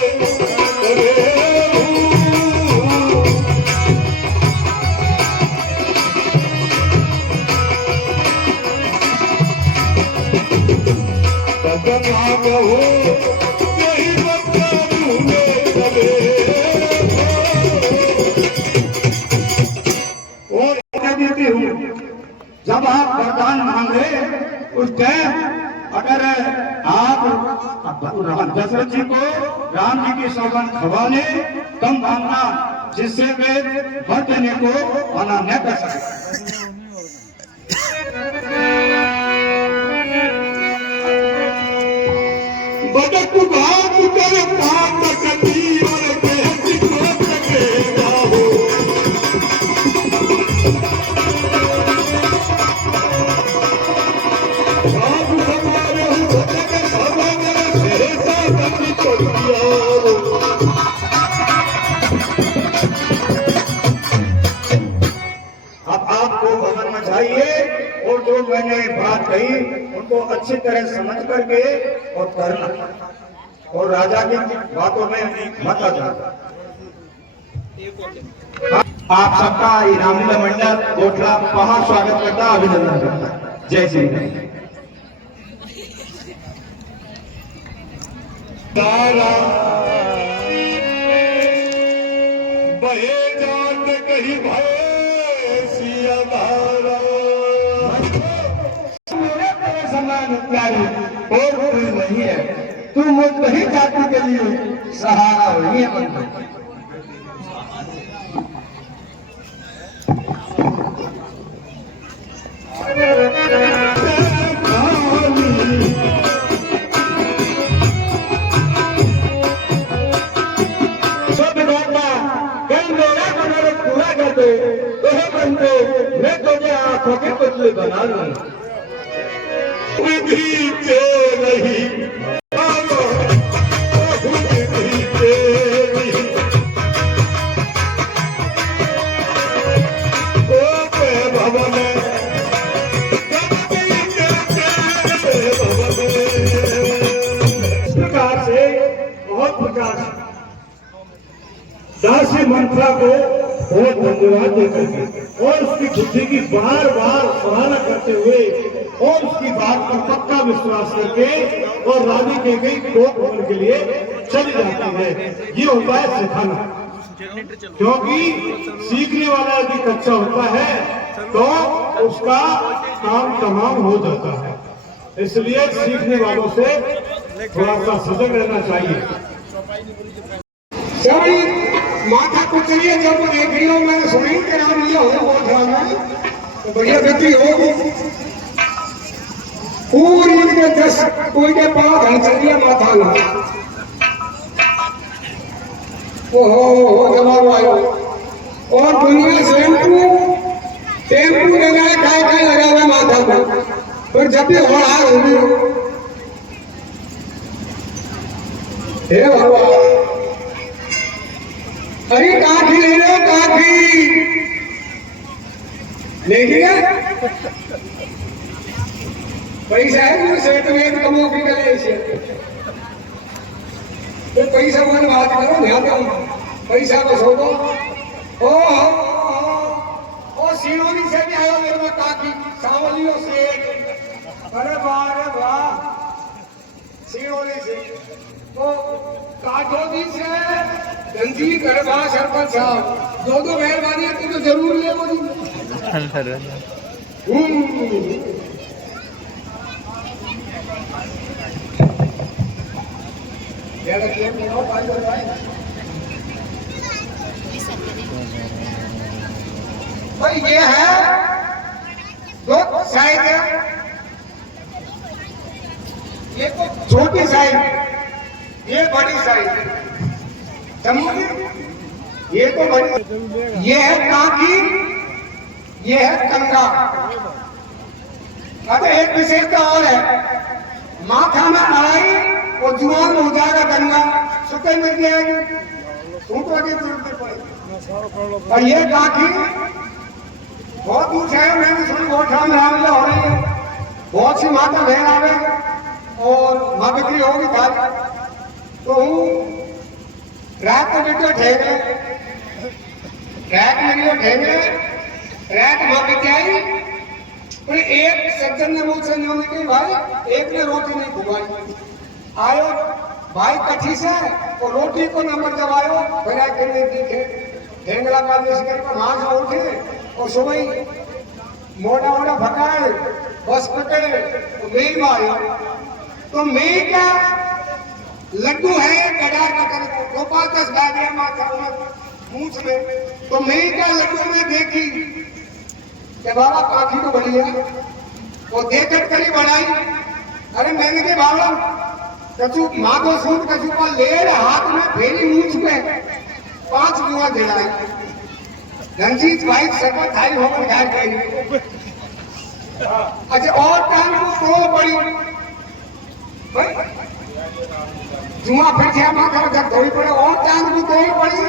और देती हूँ जब आप वरदान मांगे उस टाइम अगर आप दशरथ जी को राम जी की सौगंध खवाने तब मांगना जिससे वे वर देने को मना न कर सके। बदक बात कर पाप कटी और कहती को सकेगा हो आप हमारे सदक सदक से कटी को दिया हो कहीं उनको अच्छी तरह समझ करके और करना, और राजा की बातों में मत आ जाना। आप सबका इनामी मंडल गोठला बहुत स्वागत करता, अभिनंदन करता। जय श्री राम। बहे जात कही भैसिया धारा, मेरे तेरे समान प्यारी और कोई नहीं है, तू मुझ ही जाति के लिए सहारा हो। ये बंधु मैं तुझे आंखों के पुतले बना लूं। विधि पे नहीं विधि पे नहीं, ओ पे भवन इस प्रकार से बहुत प्रकार से दासी मंत्रा को बहुत धन्यवाद देते हैं और उसकी बुद्धि की बार बार सराहना करते हुए और उसकी बात पर पक्का विश्वास करके और रानी के गई कोप भवन के लिए चली जाती है। ये होता है सिखाना, क्योंकि सीखने वाला यदि कच्चा होता है तो उसका काम तमाम हो जाता है। इसलिए सीखने वालों से थोड़ा सा सजग रहना चाहिए। माथा कुचलिए जब रेखड़ियों में सुनी के नाम लिया हो तो बढ़िया गति होगी। पूरी के 10 कोई के पाँव धन चलिए माथा लो। ओहो जवाब आयो और दुनिया टेम्पू लगाए काय लगा हुआ माथा पर, पर जब भी हो रहा होगी हे भगवान। अरे काठी ले लो, काठी ले लिया पैसा है जो सेठ में कमो की गले से तो पैसा मन बात करो, ध्यान दो पैसा को सो दो। ओ सिरोनी से भी आयो मेरे में काठी सावलियों से। अरे वाह सिरोनी से तो काठोदी से गंजी करवा सरपंच साहब दो मेहरबानी है तो जरूर ले बोली। भाई ये है दो साइज है, ये तो छोटी साइज, ये बड़ी साइज समझे। ये तो बड़ी, ये है काकी, ये है कंगा। अब एक विशेषता और है, माथा में मलाई वो जुआन हो जाएगा गंगा, सुखे मिल जाएगी, सूखा की जरूरत पड़ेगी। और ये काकी बहुत ऊंचा है, मैंने सुनी गोठा में रामलीला हो रही है, बहुत सी माता बहन आवे और माँ बिक्री होगी खाली तो हूँ रात को वीडियो ठेंगे, रात वीडियो ठेंगे, रात माँ बिकाई। पर एक सज्जन ने मुझसे न्योने की भाई एक ने रोटी नहीं खुआई, आयो भाई कठी से और रोटी को नंबर जब आयो फिर आए दिखे ढेंगला का कर मांस उठे और सुबह मोटा मोटा भगाए बस पकड़े तो मेल में आयो तो मेल का लड्डू है गड़ा का गोपाल 10 गाड़िया माथा मूछ में तो मेल का लड्डू में देखी कि बाबा काठी तो बढ़िया वो देखकर करी बढ़ाई। अरे मैंने के बाबा कचू माधो सूट कचू का ले हाथ में फेरी मूछ में 5 जुआ दिलाई रंजीत भाई सब थाई होकर घर गई। अच्छा और टाइम को तो बड़ी जुआ फिर से माथा जब धोई पड़े और चांद भी धोई पड़ी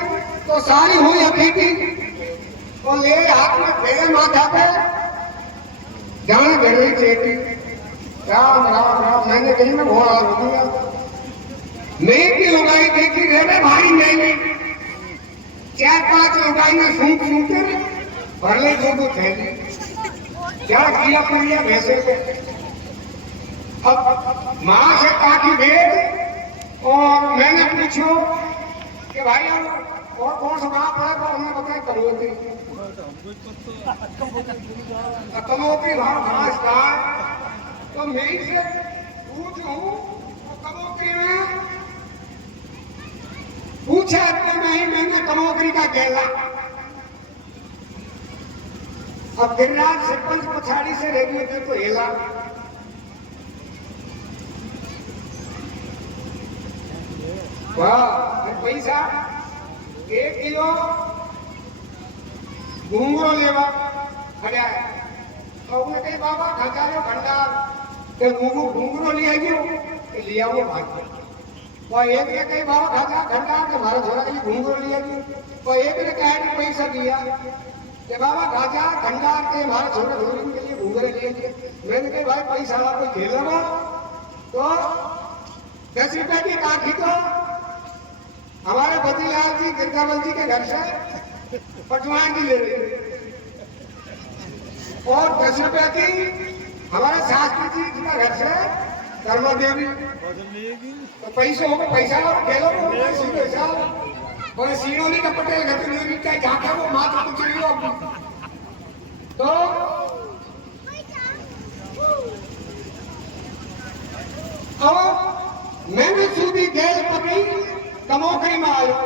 तो सारी हुई हकीकी तो ले हाथ में फेरे माथा पे जान गई चेटी राम राम राम, मैंने कहीं में घोड़ा हो दिया। मैं की लुगाई देखी रे भाई, नहीं 4-5 लुगाई में सूट सूटे भर ले दो थैली। क्या किया पुलिया भैंसे को। अब मां से काटी भेद और मैंने पूछो कि भाई और कौन सा कहाँ पड़ा, तो हमने बताया कमोती। कमोती घास का, तो मैं से पूछूं तो कमोती में पूछा इतने में ही मैंने कमोकरी का गैला। अब गिरिराज सरपंच पछाड़ी से रेडियो दे तो हेला। वाह पैसा 1 किलो घूंगरो लेवा खड़ा है। तो उन्हें कही बाबा खचा लो भंडार के घूंगरो ले आइयो लिया वो भाग। और एक ने कही बाबा खचा भंडार के हमारे छोरा के लिए घूंगरो ले आइयो। तो एक ने कहा पैसा दिया कि बाबा खाचा भंडार के हमारे छोरा छोरी के लिए घूंगरे ले आइए। मैंने कहा भाई पैसा कोई खेल रहा तो 10 रुपए की काठी तो हमारे बद्रीलाल जी गिरजावल जी के घर से पटवान जी ले रही और 10 रुपए की हमारे शास्त्री जी का घर से कर्मा देवी। तो पैसे हो पैसा खेलो पैसा और सीनोली का पटेल घर चाहे जाकर वो मात्र कुछ नहीं हो। तो अब मैंने सीधी गैस पकड़ी कमोकरी में आयो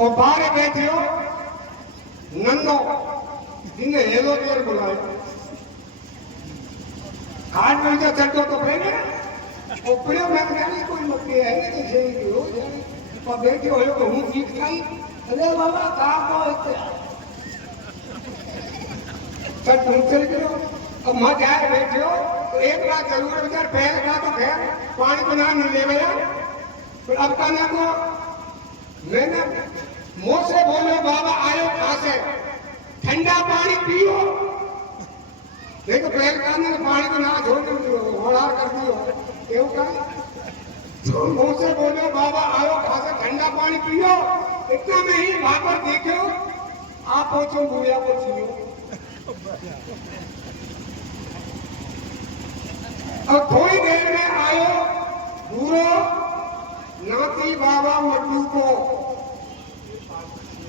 और बाहर बैठे हो नन्नो जिन्हें हेलो देर बुलायो। खाट में जो चढ़ो तो पहले उपड़े में जाने कोई मक्के है नहीं जैसे हो जाए और बैठे हो तो हूँ सीख गई। अरे बाबा कहाँ को सब तुम चल गए। अब मत आए बैठे हो तो एक बात जरूर विचार पहले का तो खैर पानी बना नहीं ले गया। फिर अब कहना को मैंने मुंह से बोले बाबा आयो कहाँ से ठंडा पानी पियो। देखो पहले कहने पानी को ना छोड़ होड़ा कर दियो क्यों कहा तो मुंह से बोले बाबा आयो कहाँ से ठंडा पानी पियो। इतना में ही वहां पर देखो आप पहुंचो बुढ़िया को छियो। अब थोड़ी देर में आयो पूरो नाती बाबा मड्डू को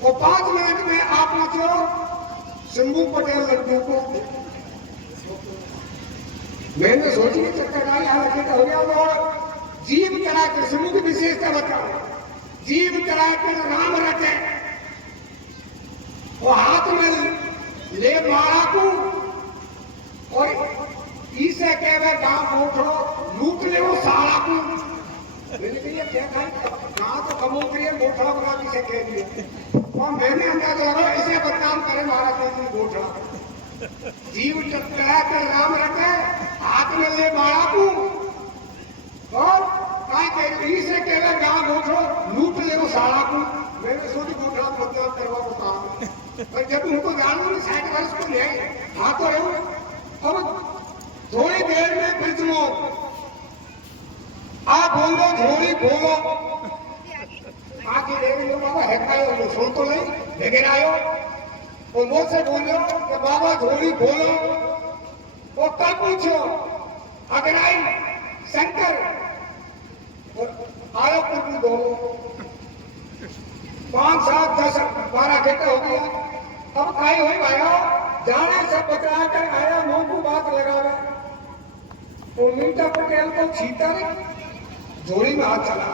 और 5 मिनट में आप पहुंचो शंभू पटेल लड्डू को। मैंने सोची कि चक्कर आई हालांकि हो गया वो जीव चढ़ा कर शंभू की विशेषता बताओ। जीव चढ़ा कर राम रटे और हाथ में ले मारा को और इसे कहवे गांव उठो लूट ले वो साला को। मैंने कहा क्या कहा तो कमोकरी मोटा बना किसे कह दिया और मैंने अंदाजा लगा इसे बदनाम करे महाराज के मोटा। जीव चढ़ा कर राम रटे हाथ में ले मारा को और इसे कहवे गांव उठो लूट ले वो साला को। मैंने सोची मोटा बदनाम करवा को काम पर जब उनको जानू नहीं 60 वर्ष को ले हाँ तो रहो। अब थोड़ी देर में ब्रिज में आप बोलो झोली खोलो आके देख लो बाबा है का सुन तो नहीं लेकिन आयो और मुझसे बोलो कि बाबा झोली खोलो और कल पूछो अगर आई शंकर आयो कुछ दो 5, 7, 10, 12 घंटे हो गया। अब आई हुई भाइयों जाने से बतला कर आया मुंह को बात लगा तो मीठा पटेल को छीतर जोड़ी में हाथ चला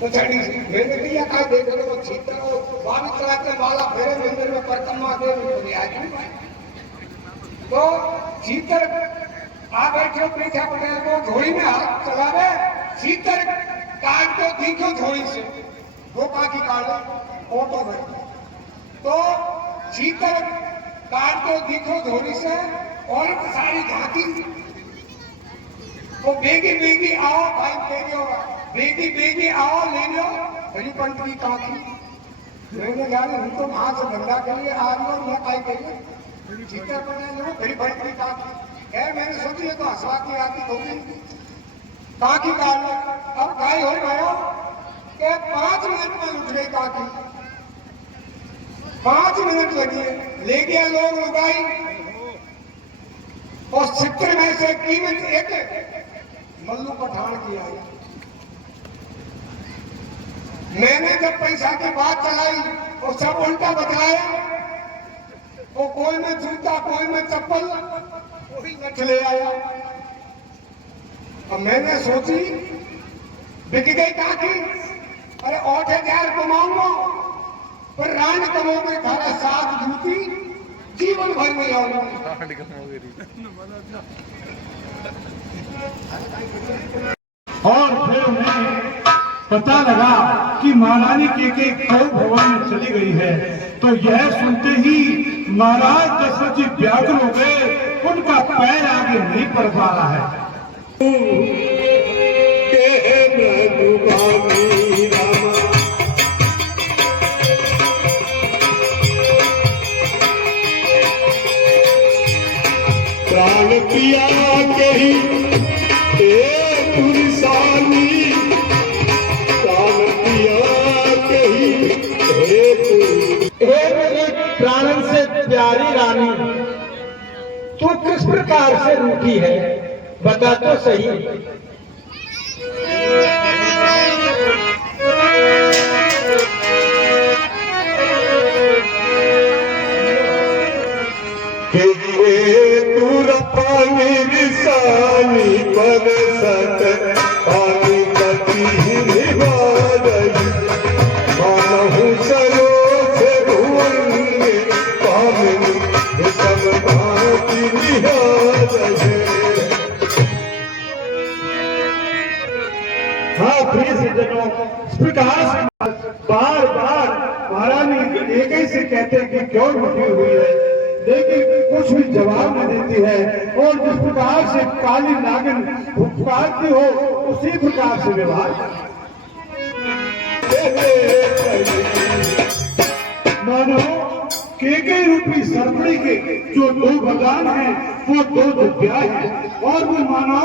तो चढ़ी मैंने दिया कहा देख लो वो छीतर बाबी चलाते वाला फेरे मंदिर में परिक्रमा दे तो छीतर आ बैठे मीठा पटेल को झोड़ी में हाथ चला रहे। छीतर काट को दिखो झोड़ी से वो की काट ऑटो में तो छीतर काट को दिखो झोड़ी से और सारी झांकी तो बेगी आओ भाई बेगी आओ ले लो हरी पंत की काकी। मैंने जाने हम तो वहां से धंधा करिए आज मैं पाई करिए जीते पड़े लोग फिर बैठ गई काकी खैर मैंने सोची ये तो हंसवा की आती होगी काकी काल अब गाय हो गया कि 5 मिनट में उठ गई काकी 5 मिनट लगी ले गया लोग लुगाई और सिक्कर में से कीमत एक मल्लू पठान की आई। मैंने जब पैसा की बात चलाई तो सब उल्टा बतलाया वो कोई में जूता कोई में चप्पल कोई नट ले आया। अब मैंने सोची बिक गई काकी अरे 8,000 कमाऊंगा पर रान कमाओगे थारा साथ जूती जीवन भर में लाऊंगा। और फिर उन्हें पता लगा कि महारानी के कौ भवन में चली गई है। तो यह सुनते ही महाराज दशरथ जी व्याकुल हो गए, उनका पैर आगे नहीं पड़ पा रहा है। प्राण पिया के ही पुरसानी प्राण पिया के ही मेरी प्राणन से प्यारी रानी तू किस प्रकार से रूठी है बता तो सही। निशानी पर सत पानी कटी निवारही मानहु सरो से भुवंगे पावनी सब भांति निहारहे। हाँ प्रिय सज्जनों, इस प्रकार से बार बार महारानी एक ही से कहते हैं कि क्यों रुकी हुई है, लेकिन कुछ भी जवाब न देती है। और जिस प्रकार से काली नागिन पुकारती हो उसी प्रकार से व्यवहार मानो केके रूपी सरपड़ी के जो 2 भगवान हैं वो 2 दुर्गा हैं और वो मानो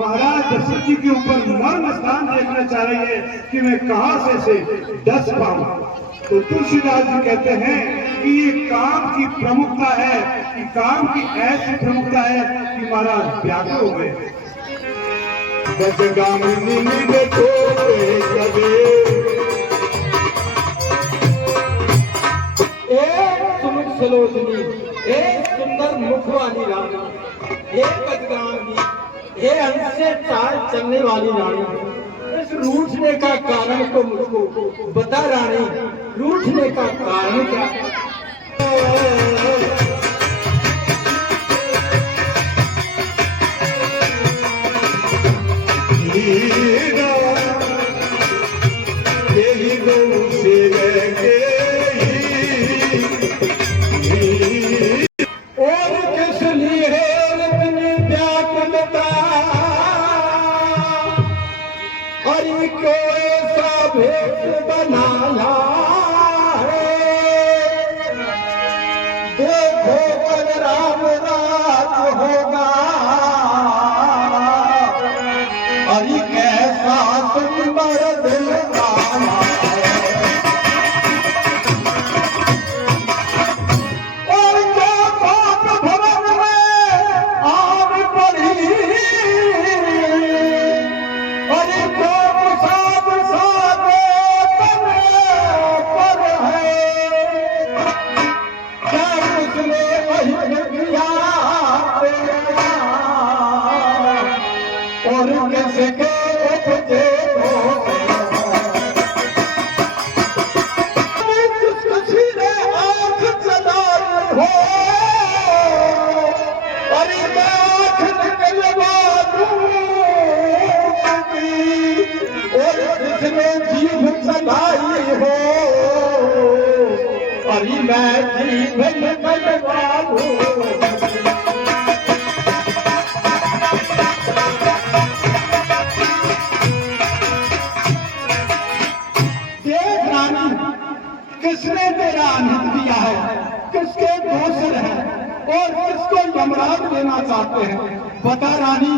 महाराज दशरथ जी के ऊपर मर्म स्थान देखना चाह रही है कि मैं कहां से डस पाऊं। तो तुलसीदास जी कहते हैं कि ये काम की प्रमुखता है, कि काम की ऐसी प्रमुखता है कि महाराज व्याकुल हो गए। गजगामिनी ने तोड़े कदे सुमुख सलोचनी सुंदर मुख वाली रानी गजगामिनी हंस से चाल चलने वाली रानी इस रूठने का कारण तो मुझको बता रानी, रूठने का कारण क्या? यही गौ से और किस लिए इतनी व्याकुलता और क्यों ऐसा भेष बनाया है? देखो कल राम राज होगा और कैसा सुंदर दिल गाना और जो बात भवन में आग पड़ी और जो प्रसाद सादे पर है क्या उसने वही किया और कैसे के उपजे किसी ने आंख चलाई हो अरे मैं आंख निकलवा दूंगी और जिसने जीभ चलाई हो अरे मैं जीभ निकलवा दूंगी। देख रानी किसने तेरा आनंद दिया है, किसके दोष है और किसको यमराज देना चाहते हैं? बता रानी,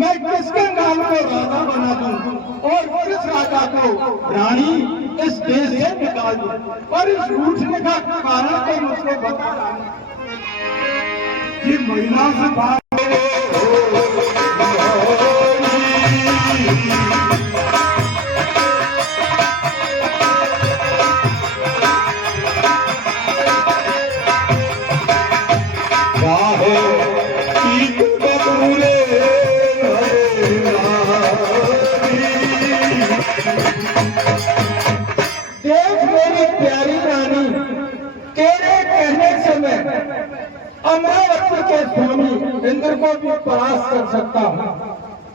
मैं किसके नाम को राजा बना दूं और किस राजा को रानी इस देश से निकाल दूं? और इस रूठने का कारण तो मुझको बता रानी। ये महिला से बात देख मेरी प्यारी रानी, तेरे कहने से मैं अमरावती के स्वामी इंद्र को भी परास्त कर सकता हूँ,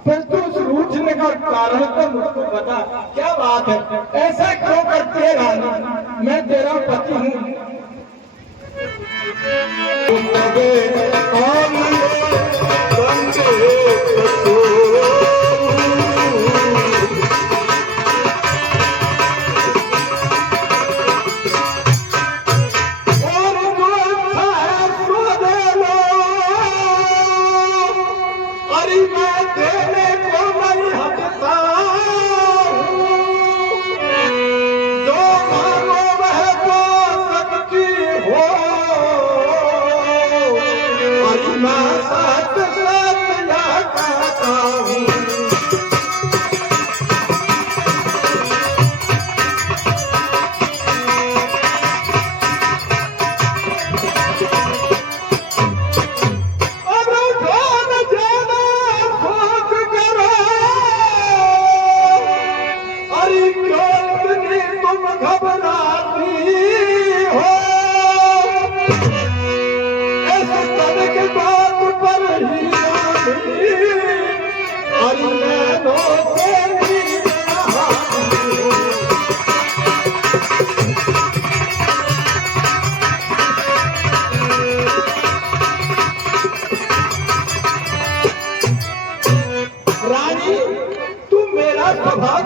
फिर तू उस रूठने का कारण तो मुझको बता, क्या बात है? ऐसा क्यों करती है रानी? मैं तेरा पति हूँ।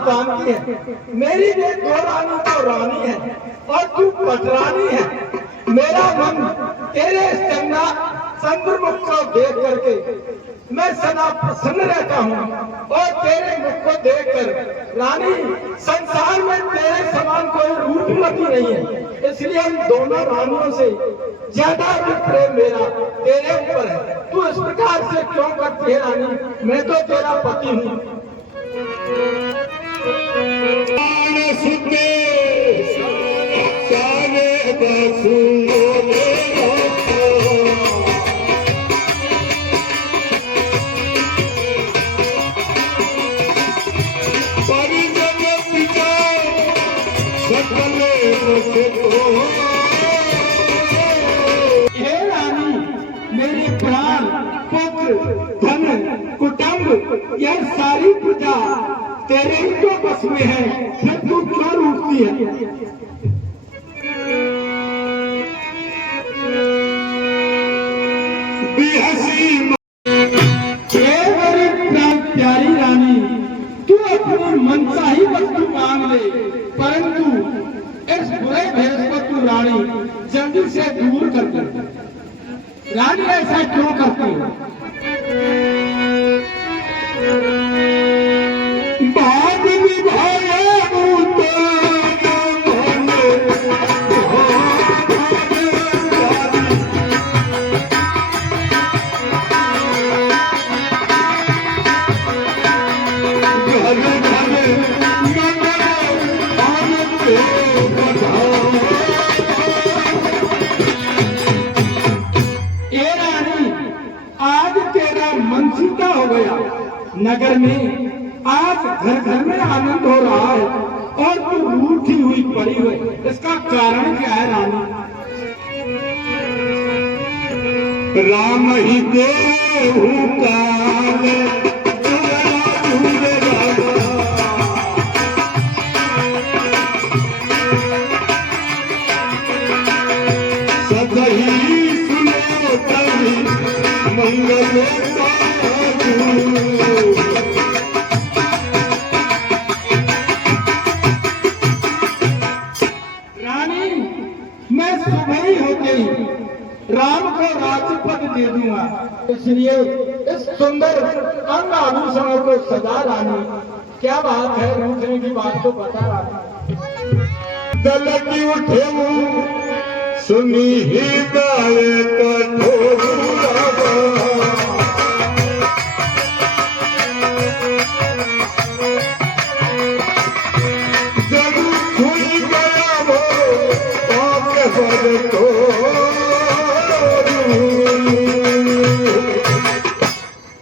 जानती है, मेरी ये दो रानी तो रानी है और तू पटरानी है। मेरा मन तेरे चंद्रमुख को देख करके मैं सदा प्रसन्न रहता हूँ और तेरे मुख को देखकर रानी, संसार में तेरे समान कोई रूपमती नहीं है, इसलिए हम दोनों रानियों से ज्यादा भी प्रेम मेरा तेरे ऊपर है। तू इस प्रकार से क्यों करती है रानी? मैं तो तेरा पति हूँ। हे रानी, मेरी प्राण, पुत्र, धन, कुटुंब, यह सारी प्रजा तेरे ही तो बस में है, फिर तू क्यों रूठती है? प्यारी रानी, तू अपनी मनचाही वस्तु मांग ले, परंतु इस बुरे भेष को तू रानी जल्दी से दूर कर दे। रानी ऐसा क्यों करती है? नगर में आज घर घर में आनंद हो रहा है और तू रूठी हुई पड़ी हुई, इसका कारण क्या है रानी? राम ही देहु काल सदही सुनो तभी मंगल राम को राज्यपद दे दूंगा। इसलिए इस सुंदर अंग आभूषणों को सजा रानी। क्या बात है, रूठने की बात तो बता रानी। दलकी उठे सुनी ही गाय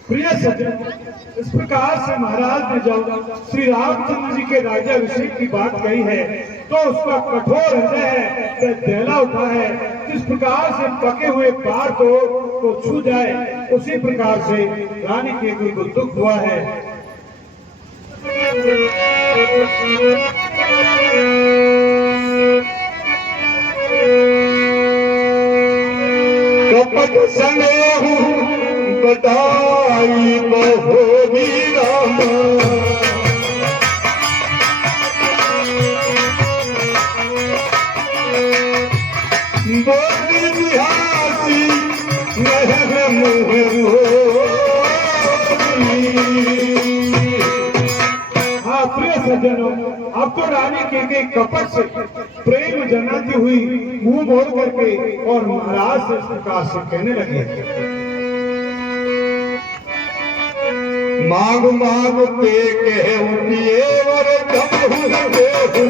प्रिय सज्जन, इस प्रकार से महाराज ने जब श्री रामचंद्र जी के राज्याभिषेक की बात कही है तो उसका कठोर हृदय है दहला उठा है। जिस प्रकार से पके हुए पार को छू जाए उसी प्रकार से रानी केकई को दुख हुआ है। कपट सने बधाई बहोरी राम बोली निहासी नहर मुहर हाँ प्रिय सज्जनों, अब तो रानी केकई कपट से प्रेम जनाती हुई मुंह मोड़ करके और महाराज से इस प्रकार से कहने लगी। मांग मांग ते कहे उठिए वर कभी नहीं कहते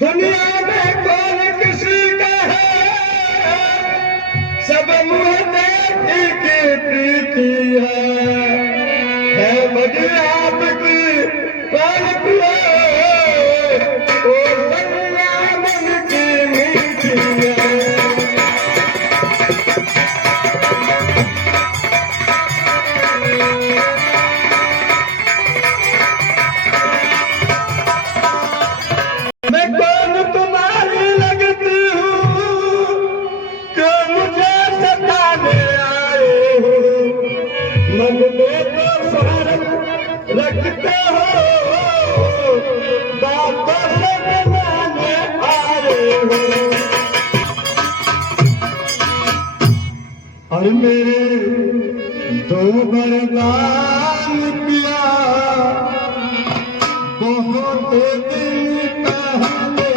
दुनिया में कौन किसी का है, सब मुँह देखी की प्रीति है बड़ी आपकी पालकिया ओ संज्ञा मन की मीठी है। मैं कौन तुम्हारी लगती हूँ जो मुझे सताने आए हो, मन में तो शहर रखते हो बातों से बनाने आए हो। और मेरे दो वरदान पिया बहुत दिन पहले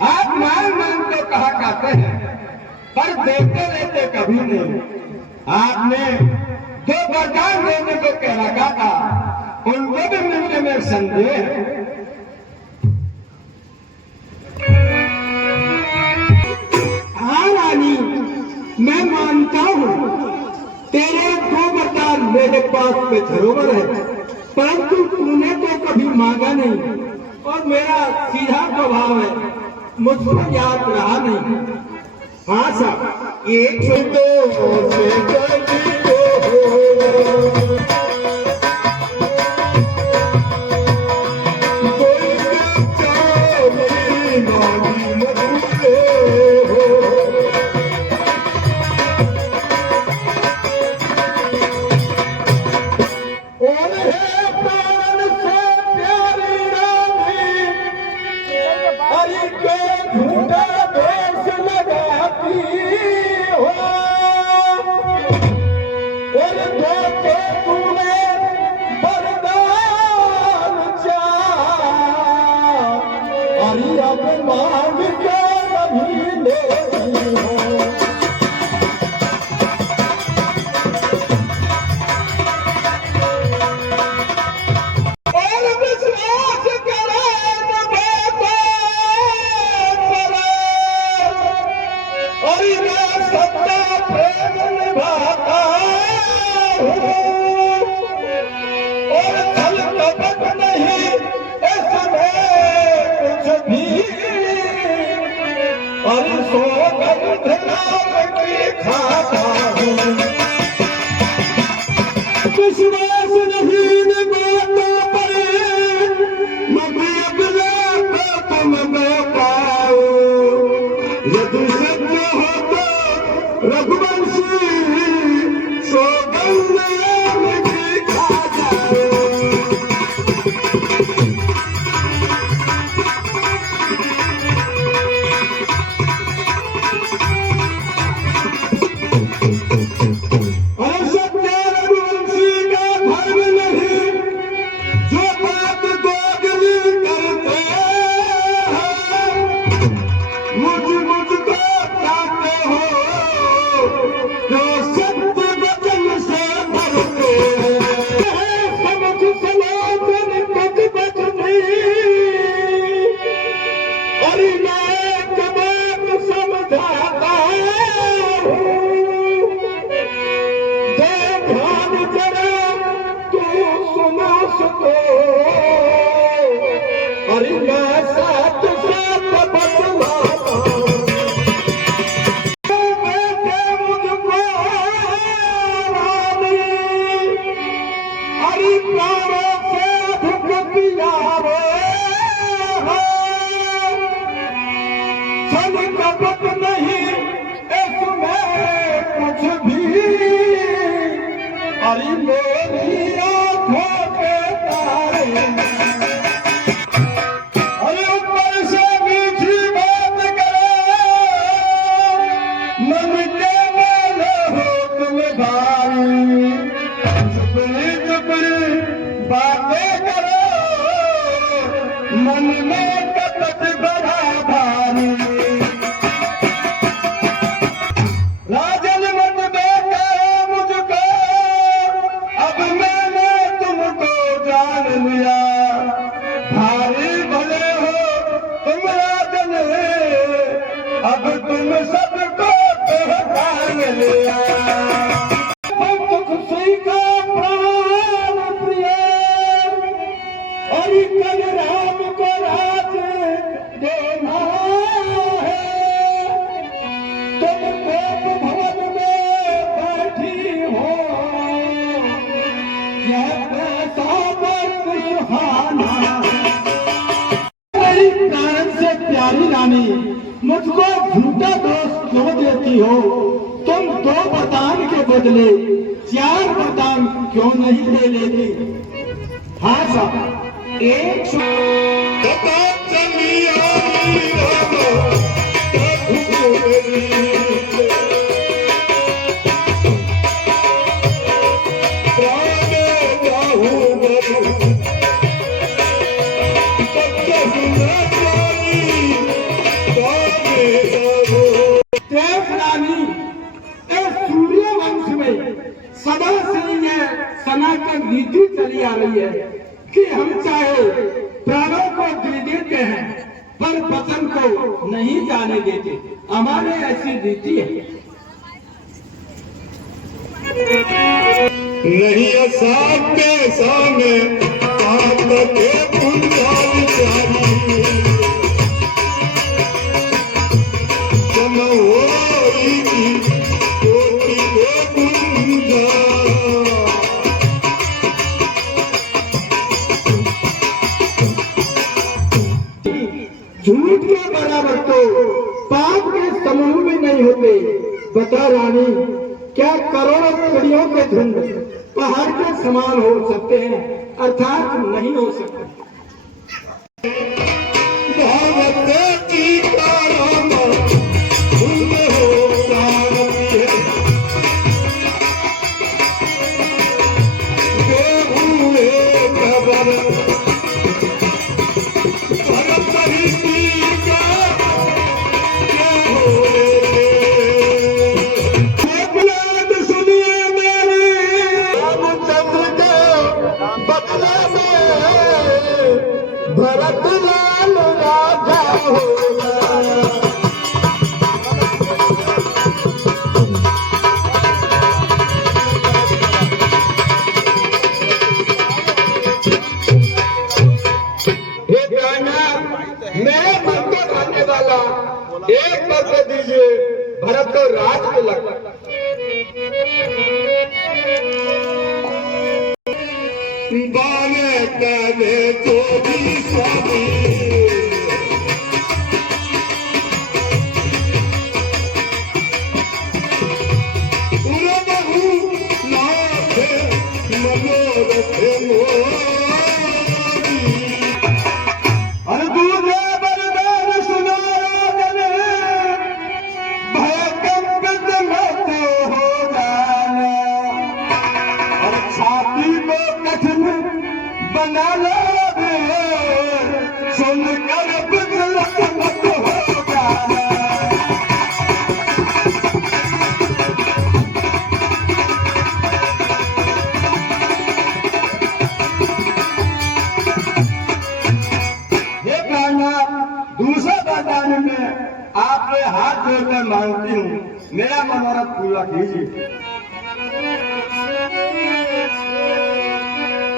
आप मान मान तो कहा करते हैं, पर देखते रहते कभी नहीं। आपने जो वरदान देने को कह रखा था, उनको भी मिलने में संदेह है। हाँ रानी, मैं मानता हूँ तेरे दो वरदान मेरे पास में धरोहर है, परंतु तूने तो कभी मांगा नहीं और मेरा सीधा स्वभाव है, मुझको याद रहा नहीं। हाँ साहब, एक विश्वास नहीं बातों पर, मगर अपने तुम पाओ। यदि सत्य हो तो रघुवंशी सौगंध की खा जाओ। मुझको झूठा दोष क्यों देती हो? तुम 2 वरदान के बदले 4 वरदान क्यों नहीं ले लेती? हाँ साहब, एक गई है कि हम चाहे प्राणों को दे देते हैं पर वतन को नहीं जाने देते। हमारे ऐसी रीति है। नहीं असाते सामने आप के पुंजाल जानी समोई की कोटि के पुंजा झूठ के बराबर तो पाप के समूह भी नहीं होते। बता रानी, क्या करोड़ों चिड़ियों के झुंड पहाड़ के समान हो सकते हैं? अर्थात नहीं हो सकते। भागवत की कारम भूल हो पावती है देहुए खबर भगत ही का क्या हो भरत लाल राजा होगा। हे कहना, मेरे मन को खाने वाला एक बार दे दीजिए, भरत को राज के लग बाने तने तो भी स्वामी पूरा बहु नाथ मनोरथ मोदी अरे दूजे बलदान सुनारा गले भय कंपित मत हो जाना और छाती को कठिन बना लो सुनकर बिगड़त मत हो जाना। ये कहना दूसरे वरदान में आपके हाथ जोड़कर मांगती हूँ, मेरा मनोरथ पूरा कीजिए।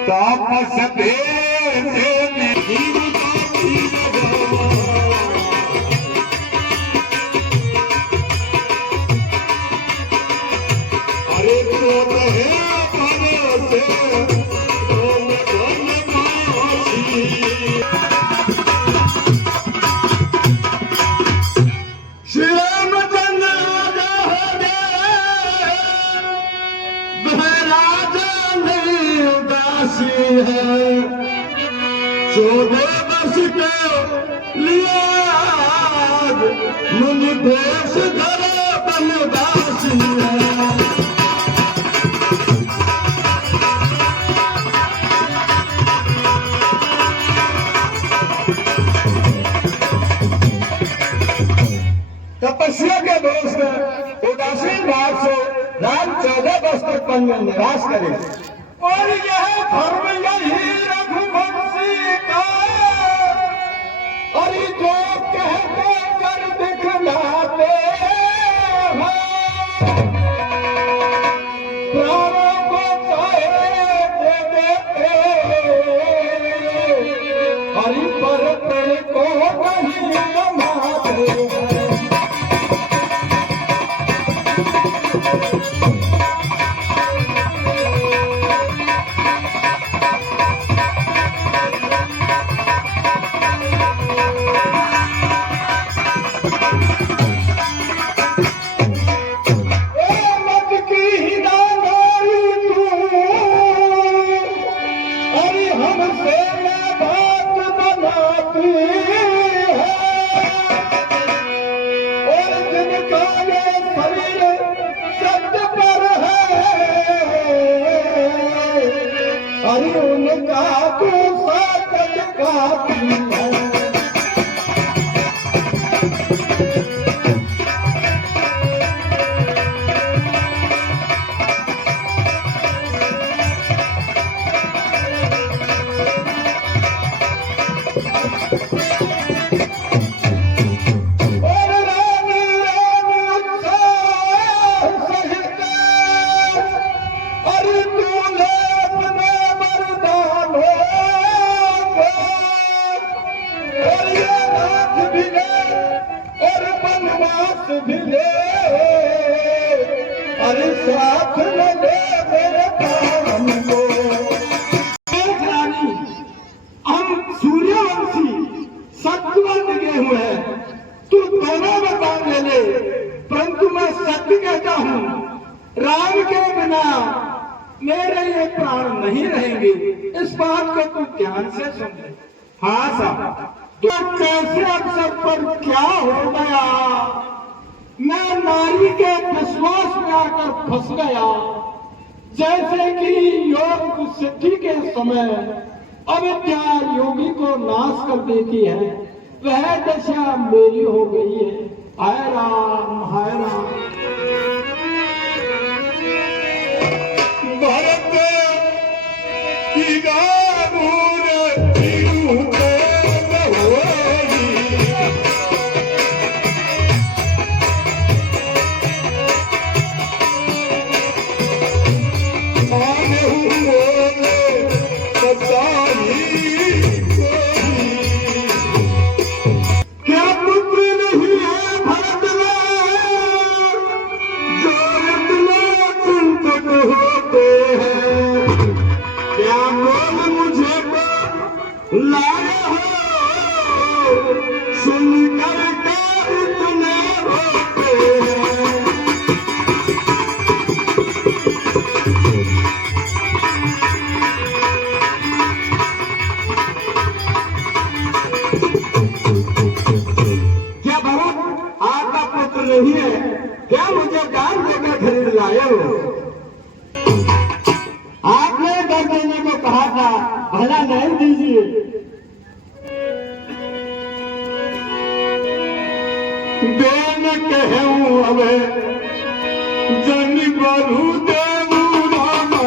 तापस अरे तो है अपने से श्री रामचंद्र राजा हो गए, राजा नहीं उदासी है। 14 वर्ष के लिए मुनि देश धरे बनवासी है। तपस्या के दोष में उदासीन भाव से राम 14 वर्ष तक वन में निवास करे और यह धर्म यही रघुवंशी का और जो कहते कर दिखलाते हैं। प्राणों को चाहे दे देते हरि पर प्रण को नहीं कमाते हैं। उनका तो साकत काती है। सत्वर लगे हुए हैं, तू दोनों में काम ले ले, परंतु मैं सत्य कहता हूं, राम के बिना मेरे ये प्राण नहीं रहेंगे। इस बात को तू ध्यान से सुन ले। हाँ साहब। तो कैसे अवसर पर क्या हो गया, मैं नारी के विश्वास में आकर फंस गया। जैसे कि योग सिद्धि के समय अविद्या योगी को नाश कर देती है, वह दशा मेरी हो गई है। हाय राम हाय राम। भरत की गामूर तिरुपे होई, माने बोले सचाई कोई। क्या पुत्र नहीं है भरत में, जो इतना चिंतित होते हैं। क्या बोल मुझे को लाए हो, सुन कर के इतने होते हैं। क्या भरत आपका पुत्र नहीं है, क्या मुझे दान देकर खरीद लाए हो? आपने दर देने को कहा था, भला नहीं दीजिए। देन कहूं अबे जन बरू देवू रामा,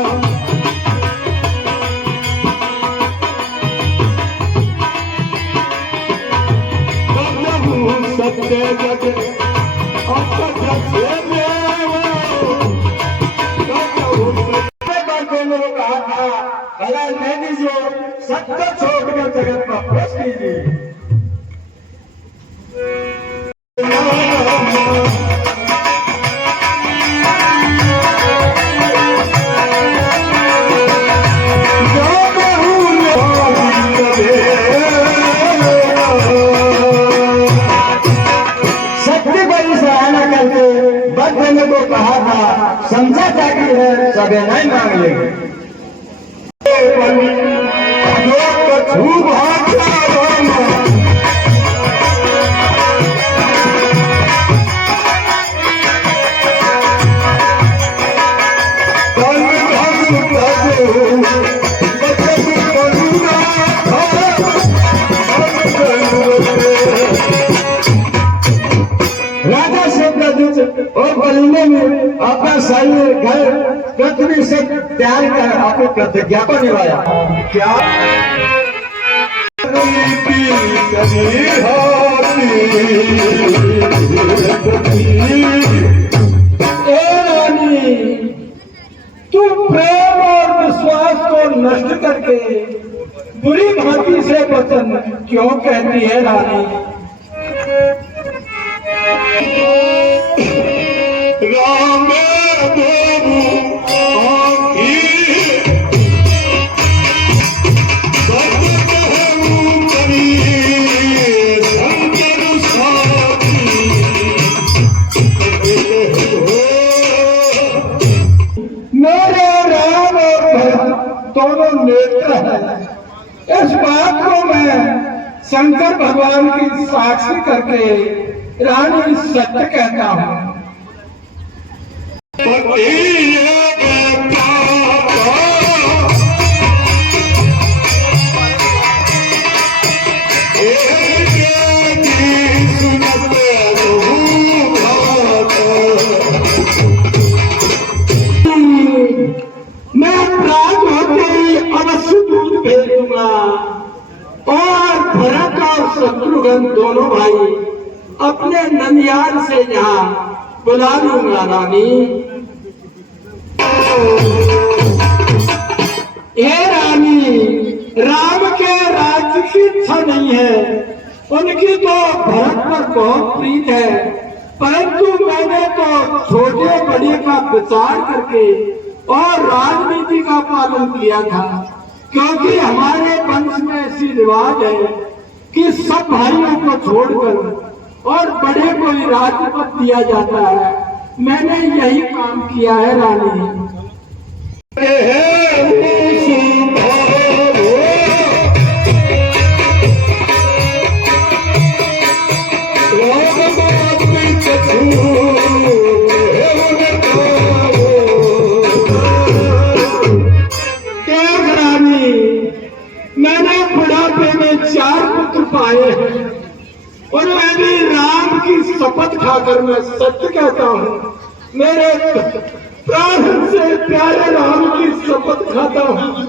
सत्य जग असत्य से देने को कहा था, भला नहीं दीजिए, सत्य छोड़कर जगत का प्रश्न कीजिए। को कहा था, समझा जाती है सबे नहीं मांग लेंगे। राजा से और बलिने में अपना सैन्य घर पृथ्वी से त्याग कर अपनी प्रतिज्ञा को निभाया। क्या रानी, तू प्रेम और विश्वास को नष्ट करके बुरी भांति से वचन क्यों कहती है रानी? राम देवू आखी सब कहूं करी शंकर साथी। मेरे राम और भरत दोनों नेत्र हैं। इस बात को मैं शंकर भगवान की साक्षी करके रानी सत्य कहता हूँ। मैं प्राप्त होते ही अवश्य दूध भेज दूंगा और भरत और शत्रुघ्न दोनों भाई अपने ननियाल से यहाँ बुला लूंगा रानी। ये रानी, राम के राज्य की इच्छा नहीं है, उनकी तो भरत पर बहुत प्रीत है, परंतु मैंने तो छोटे बड़े का विचार करके और राजनीति का पालन किया था, क्योंकि हमारे वंश में ऐसी रिवाज है कि सब भाइयों को छोड़कर और बड़े को ही राजपद दिया जाता है। मैंने यही काम किया है रानी। मैंने बुढ़ापे में 4 पुत्र पाए हैं और मैं भी राम की शपथ खाकर मैं सत्य कहता हूँ, मेरे प्राण से प्यारे राम की शपथ खाता हूँ।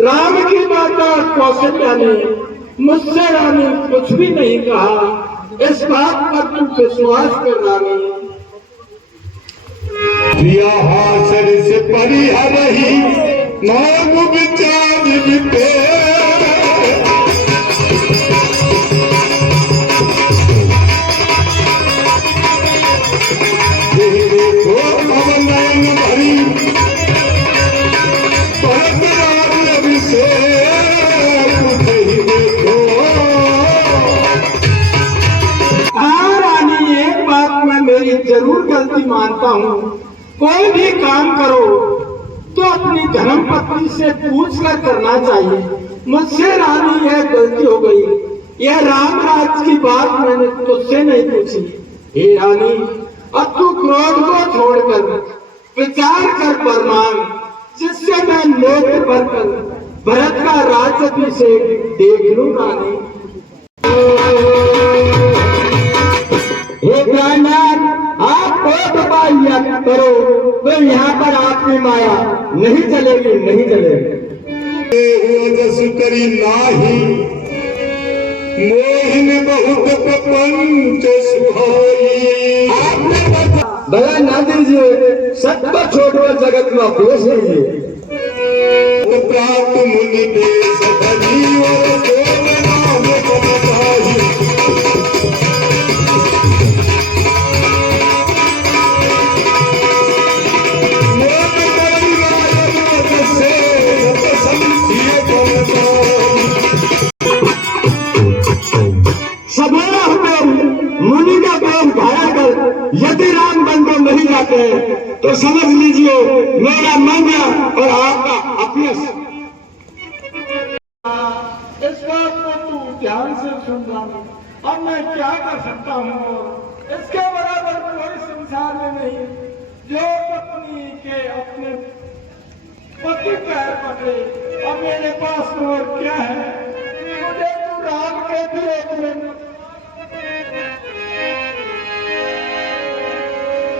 राम की माता कौशल्या ने मुझसे रानी कुछ भी नहीं कहा, इस बात पर तू विश्वास कर रानी। हासिल से परिहर ही नाम विचार विपे जरूर गलती मानता हूँ, कोई भी काम करो तो अपनी धर्म पत्नी से पूछ कर करना चाहिए। मुझसे रानी यह गलती हो गई। यह रामराज की बात मैंने तुझसे नहीं पूछी। हे रानी, अब तू क्रोध को छोड़कर विचार कर फरमान, जिससे मैं नेत्र भरकर भरत का राज्याभिषेक देख लूं रानी। हे प्राणनाथ, आप क्रोध का करो तो यहाँ पर आपकी माया नहीं चलेगी, नहीं चलेगी। जस करी नाही मोहिन बहुत प्रपंच सुहाई। भला ना दीजिए, सत्य को छोड़कर जगत में अफसोस लीजिए। प्राप्त मुनि देश धनी और देव नाम कमताही। सवेरा हमें मुनि का पेड़ घाया कर यदि राम बंधु नहीं जाते तो समझ लीजिए मेरा मंगल और आपका अपयश। इस बात को तू ध्यान से सुन रहा। अब मैं क्या कर सकता हूँ? इसके बराबर कोई संसार में नहीं जो पत्नी के अपने पति पैर पकड़े। अब मेरे पास तो और क्या है? मुझे तू राम के विरोध में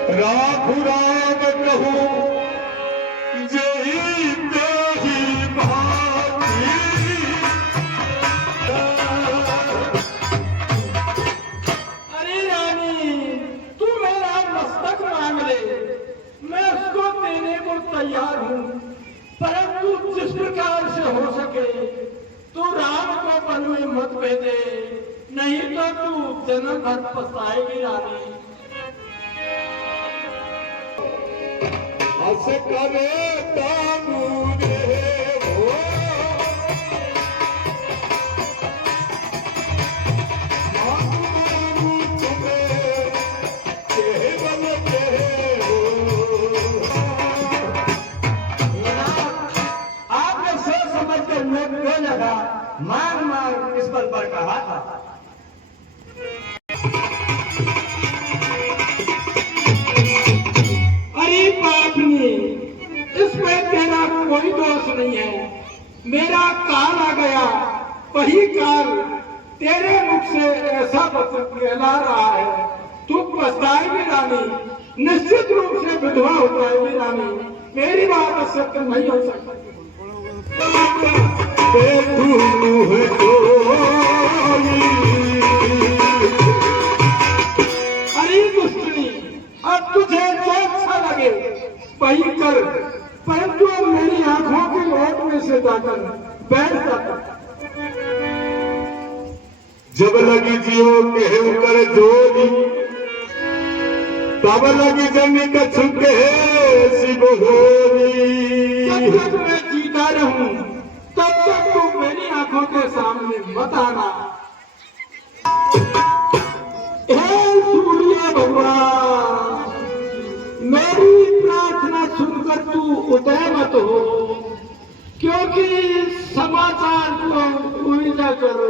राघु राम कहूँ जही तेही भाती। अरे रानी, तू मेरा मस्तक मांग ले, मैं उसको देने को तैयार हूँ, परंतु जिस प्रकार से हो सके तू राम को वन में मत भेजे, नहीं तो तू जन्म भर पछताएगी रानी। हस करे तामुरे हो आपने सोच समझ कर मैं क्यों लगा मार मार इस पल पर कहा था। अरे पापनी, इसमें तेरा कोई दोष नहीं है। मेरा काल आ गया, वही काल तेरे मुख से ऐसा कहला रहा है, तू पछताएगी रानी, निश्चित रूप से विधवा हो जाएगी रानी। मेरी बात असत्य नहीं हो सकती। अरे दुष्टनी, अब तुझे जो अच्छा लगे वही कर, परंतु अब मेरी आंखों की ओट में से जाकर बैठ जाता। जब लगी जियो केहू कर जोरी, तब लगी जमी कछु के शिव होरी। जब तक मैं जीता रहूं तब तक तू मेरी आंखों के सामने मत आना। उदय मत हो, क्योंकि समाचार को कोई न करो।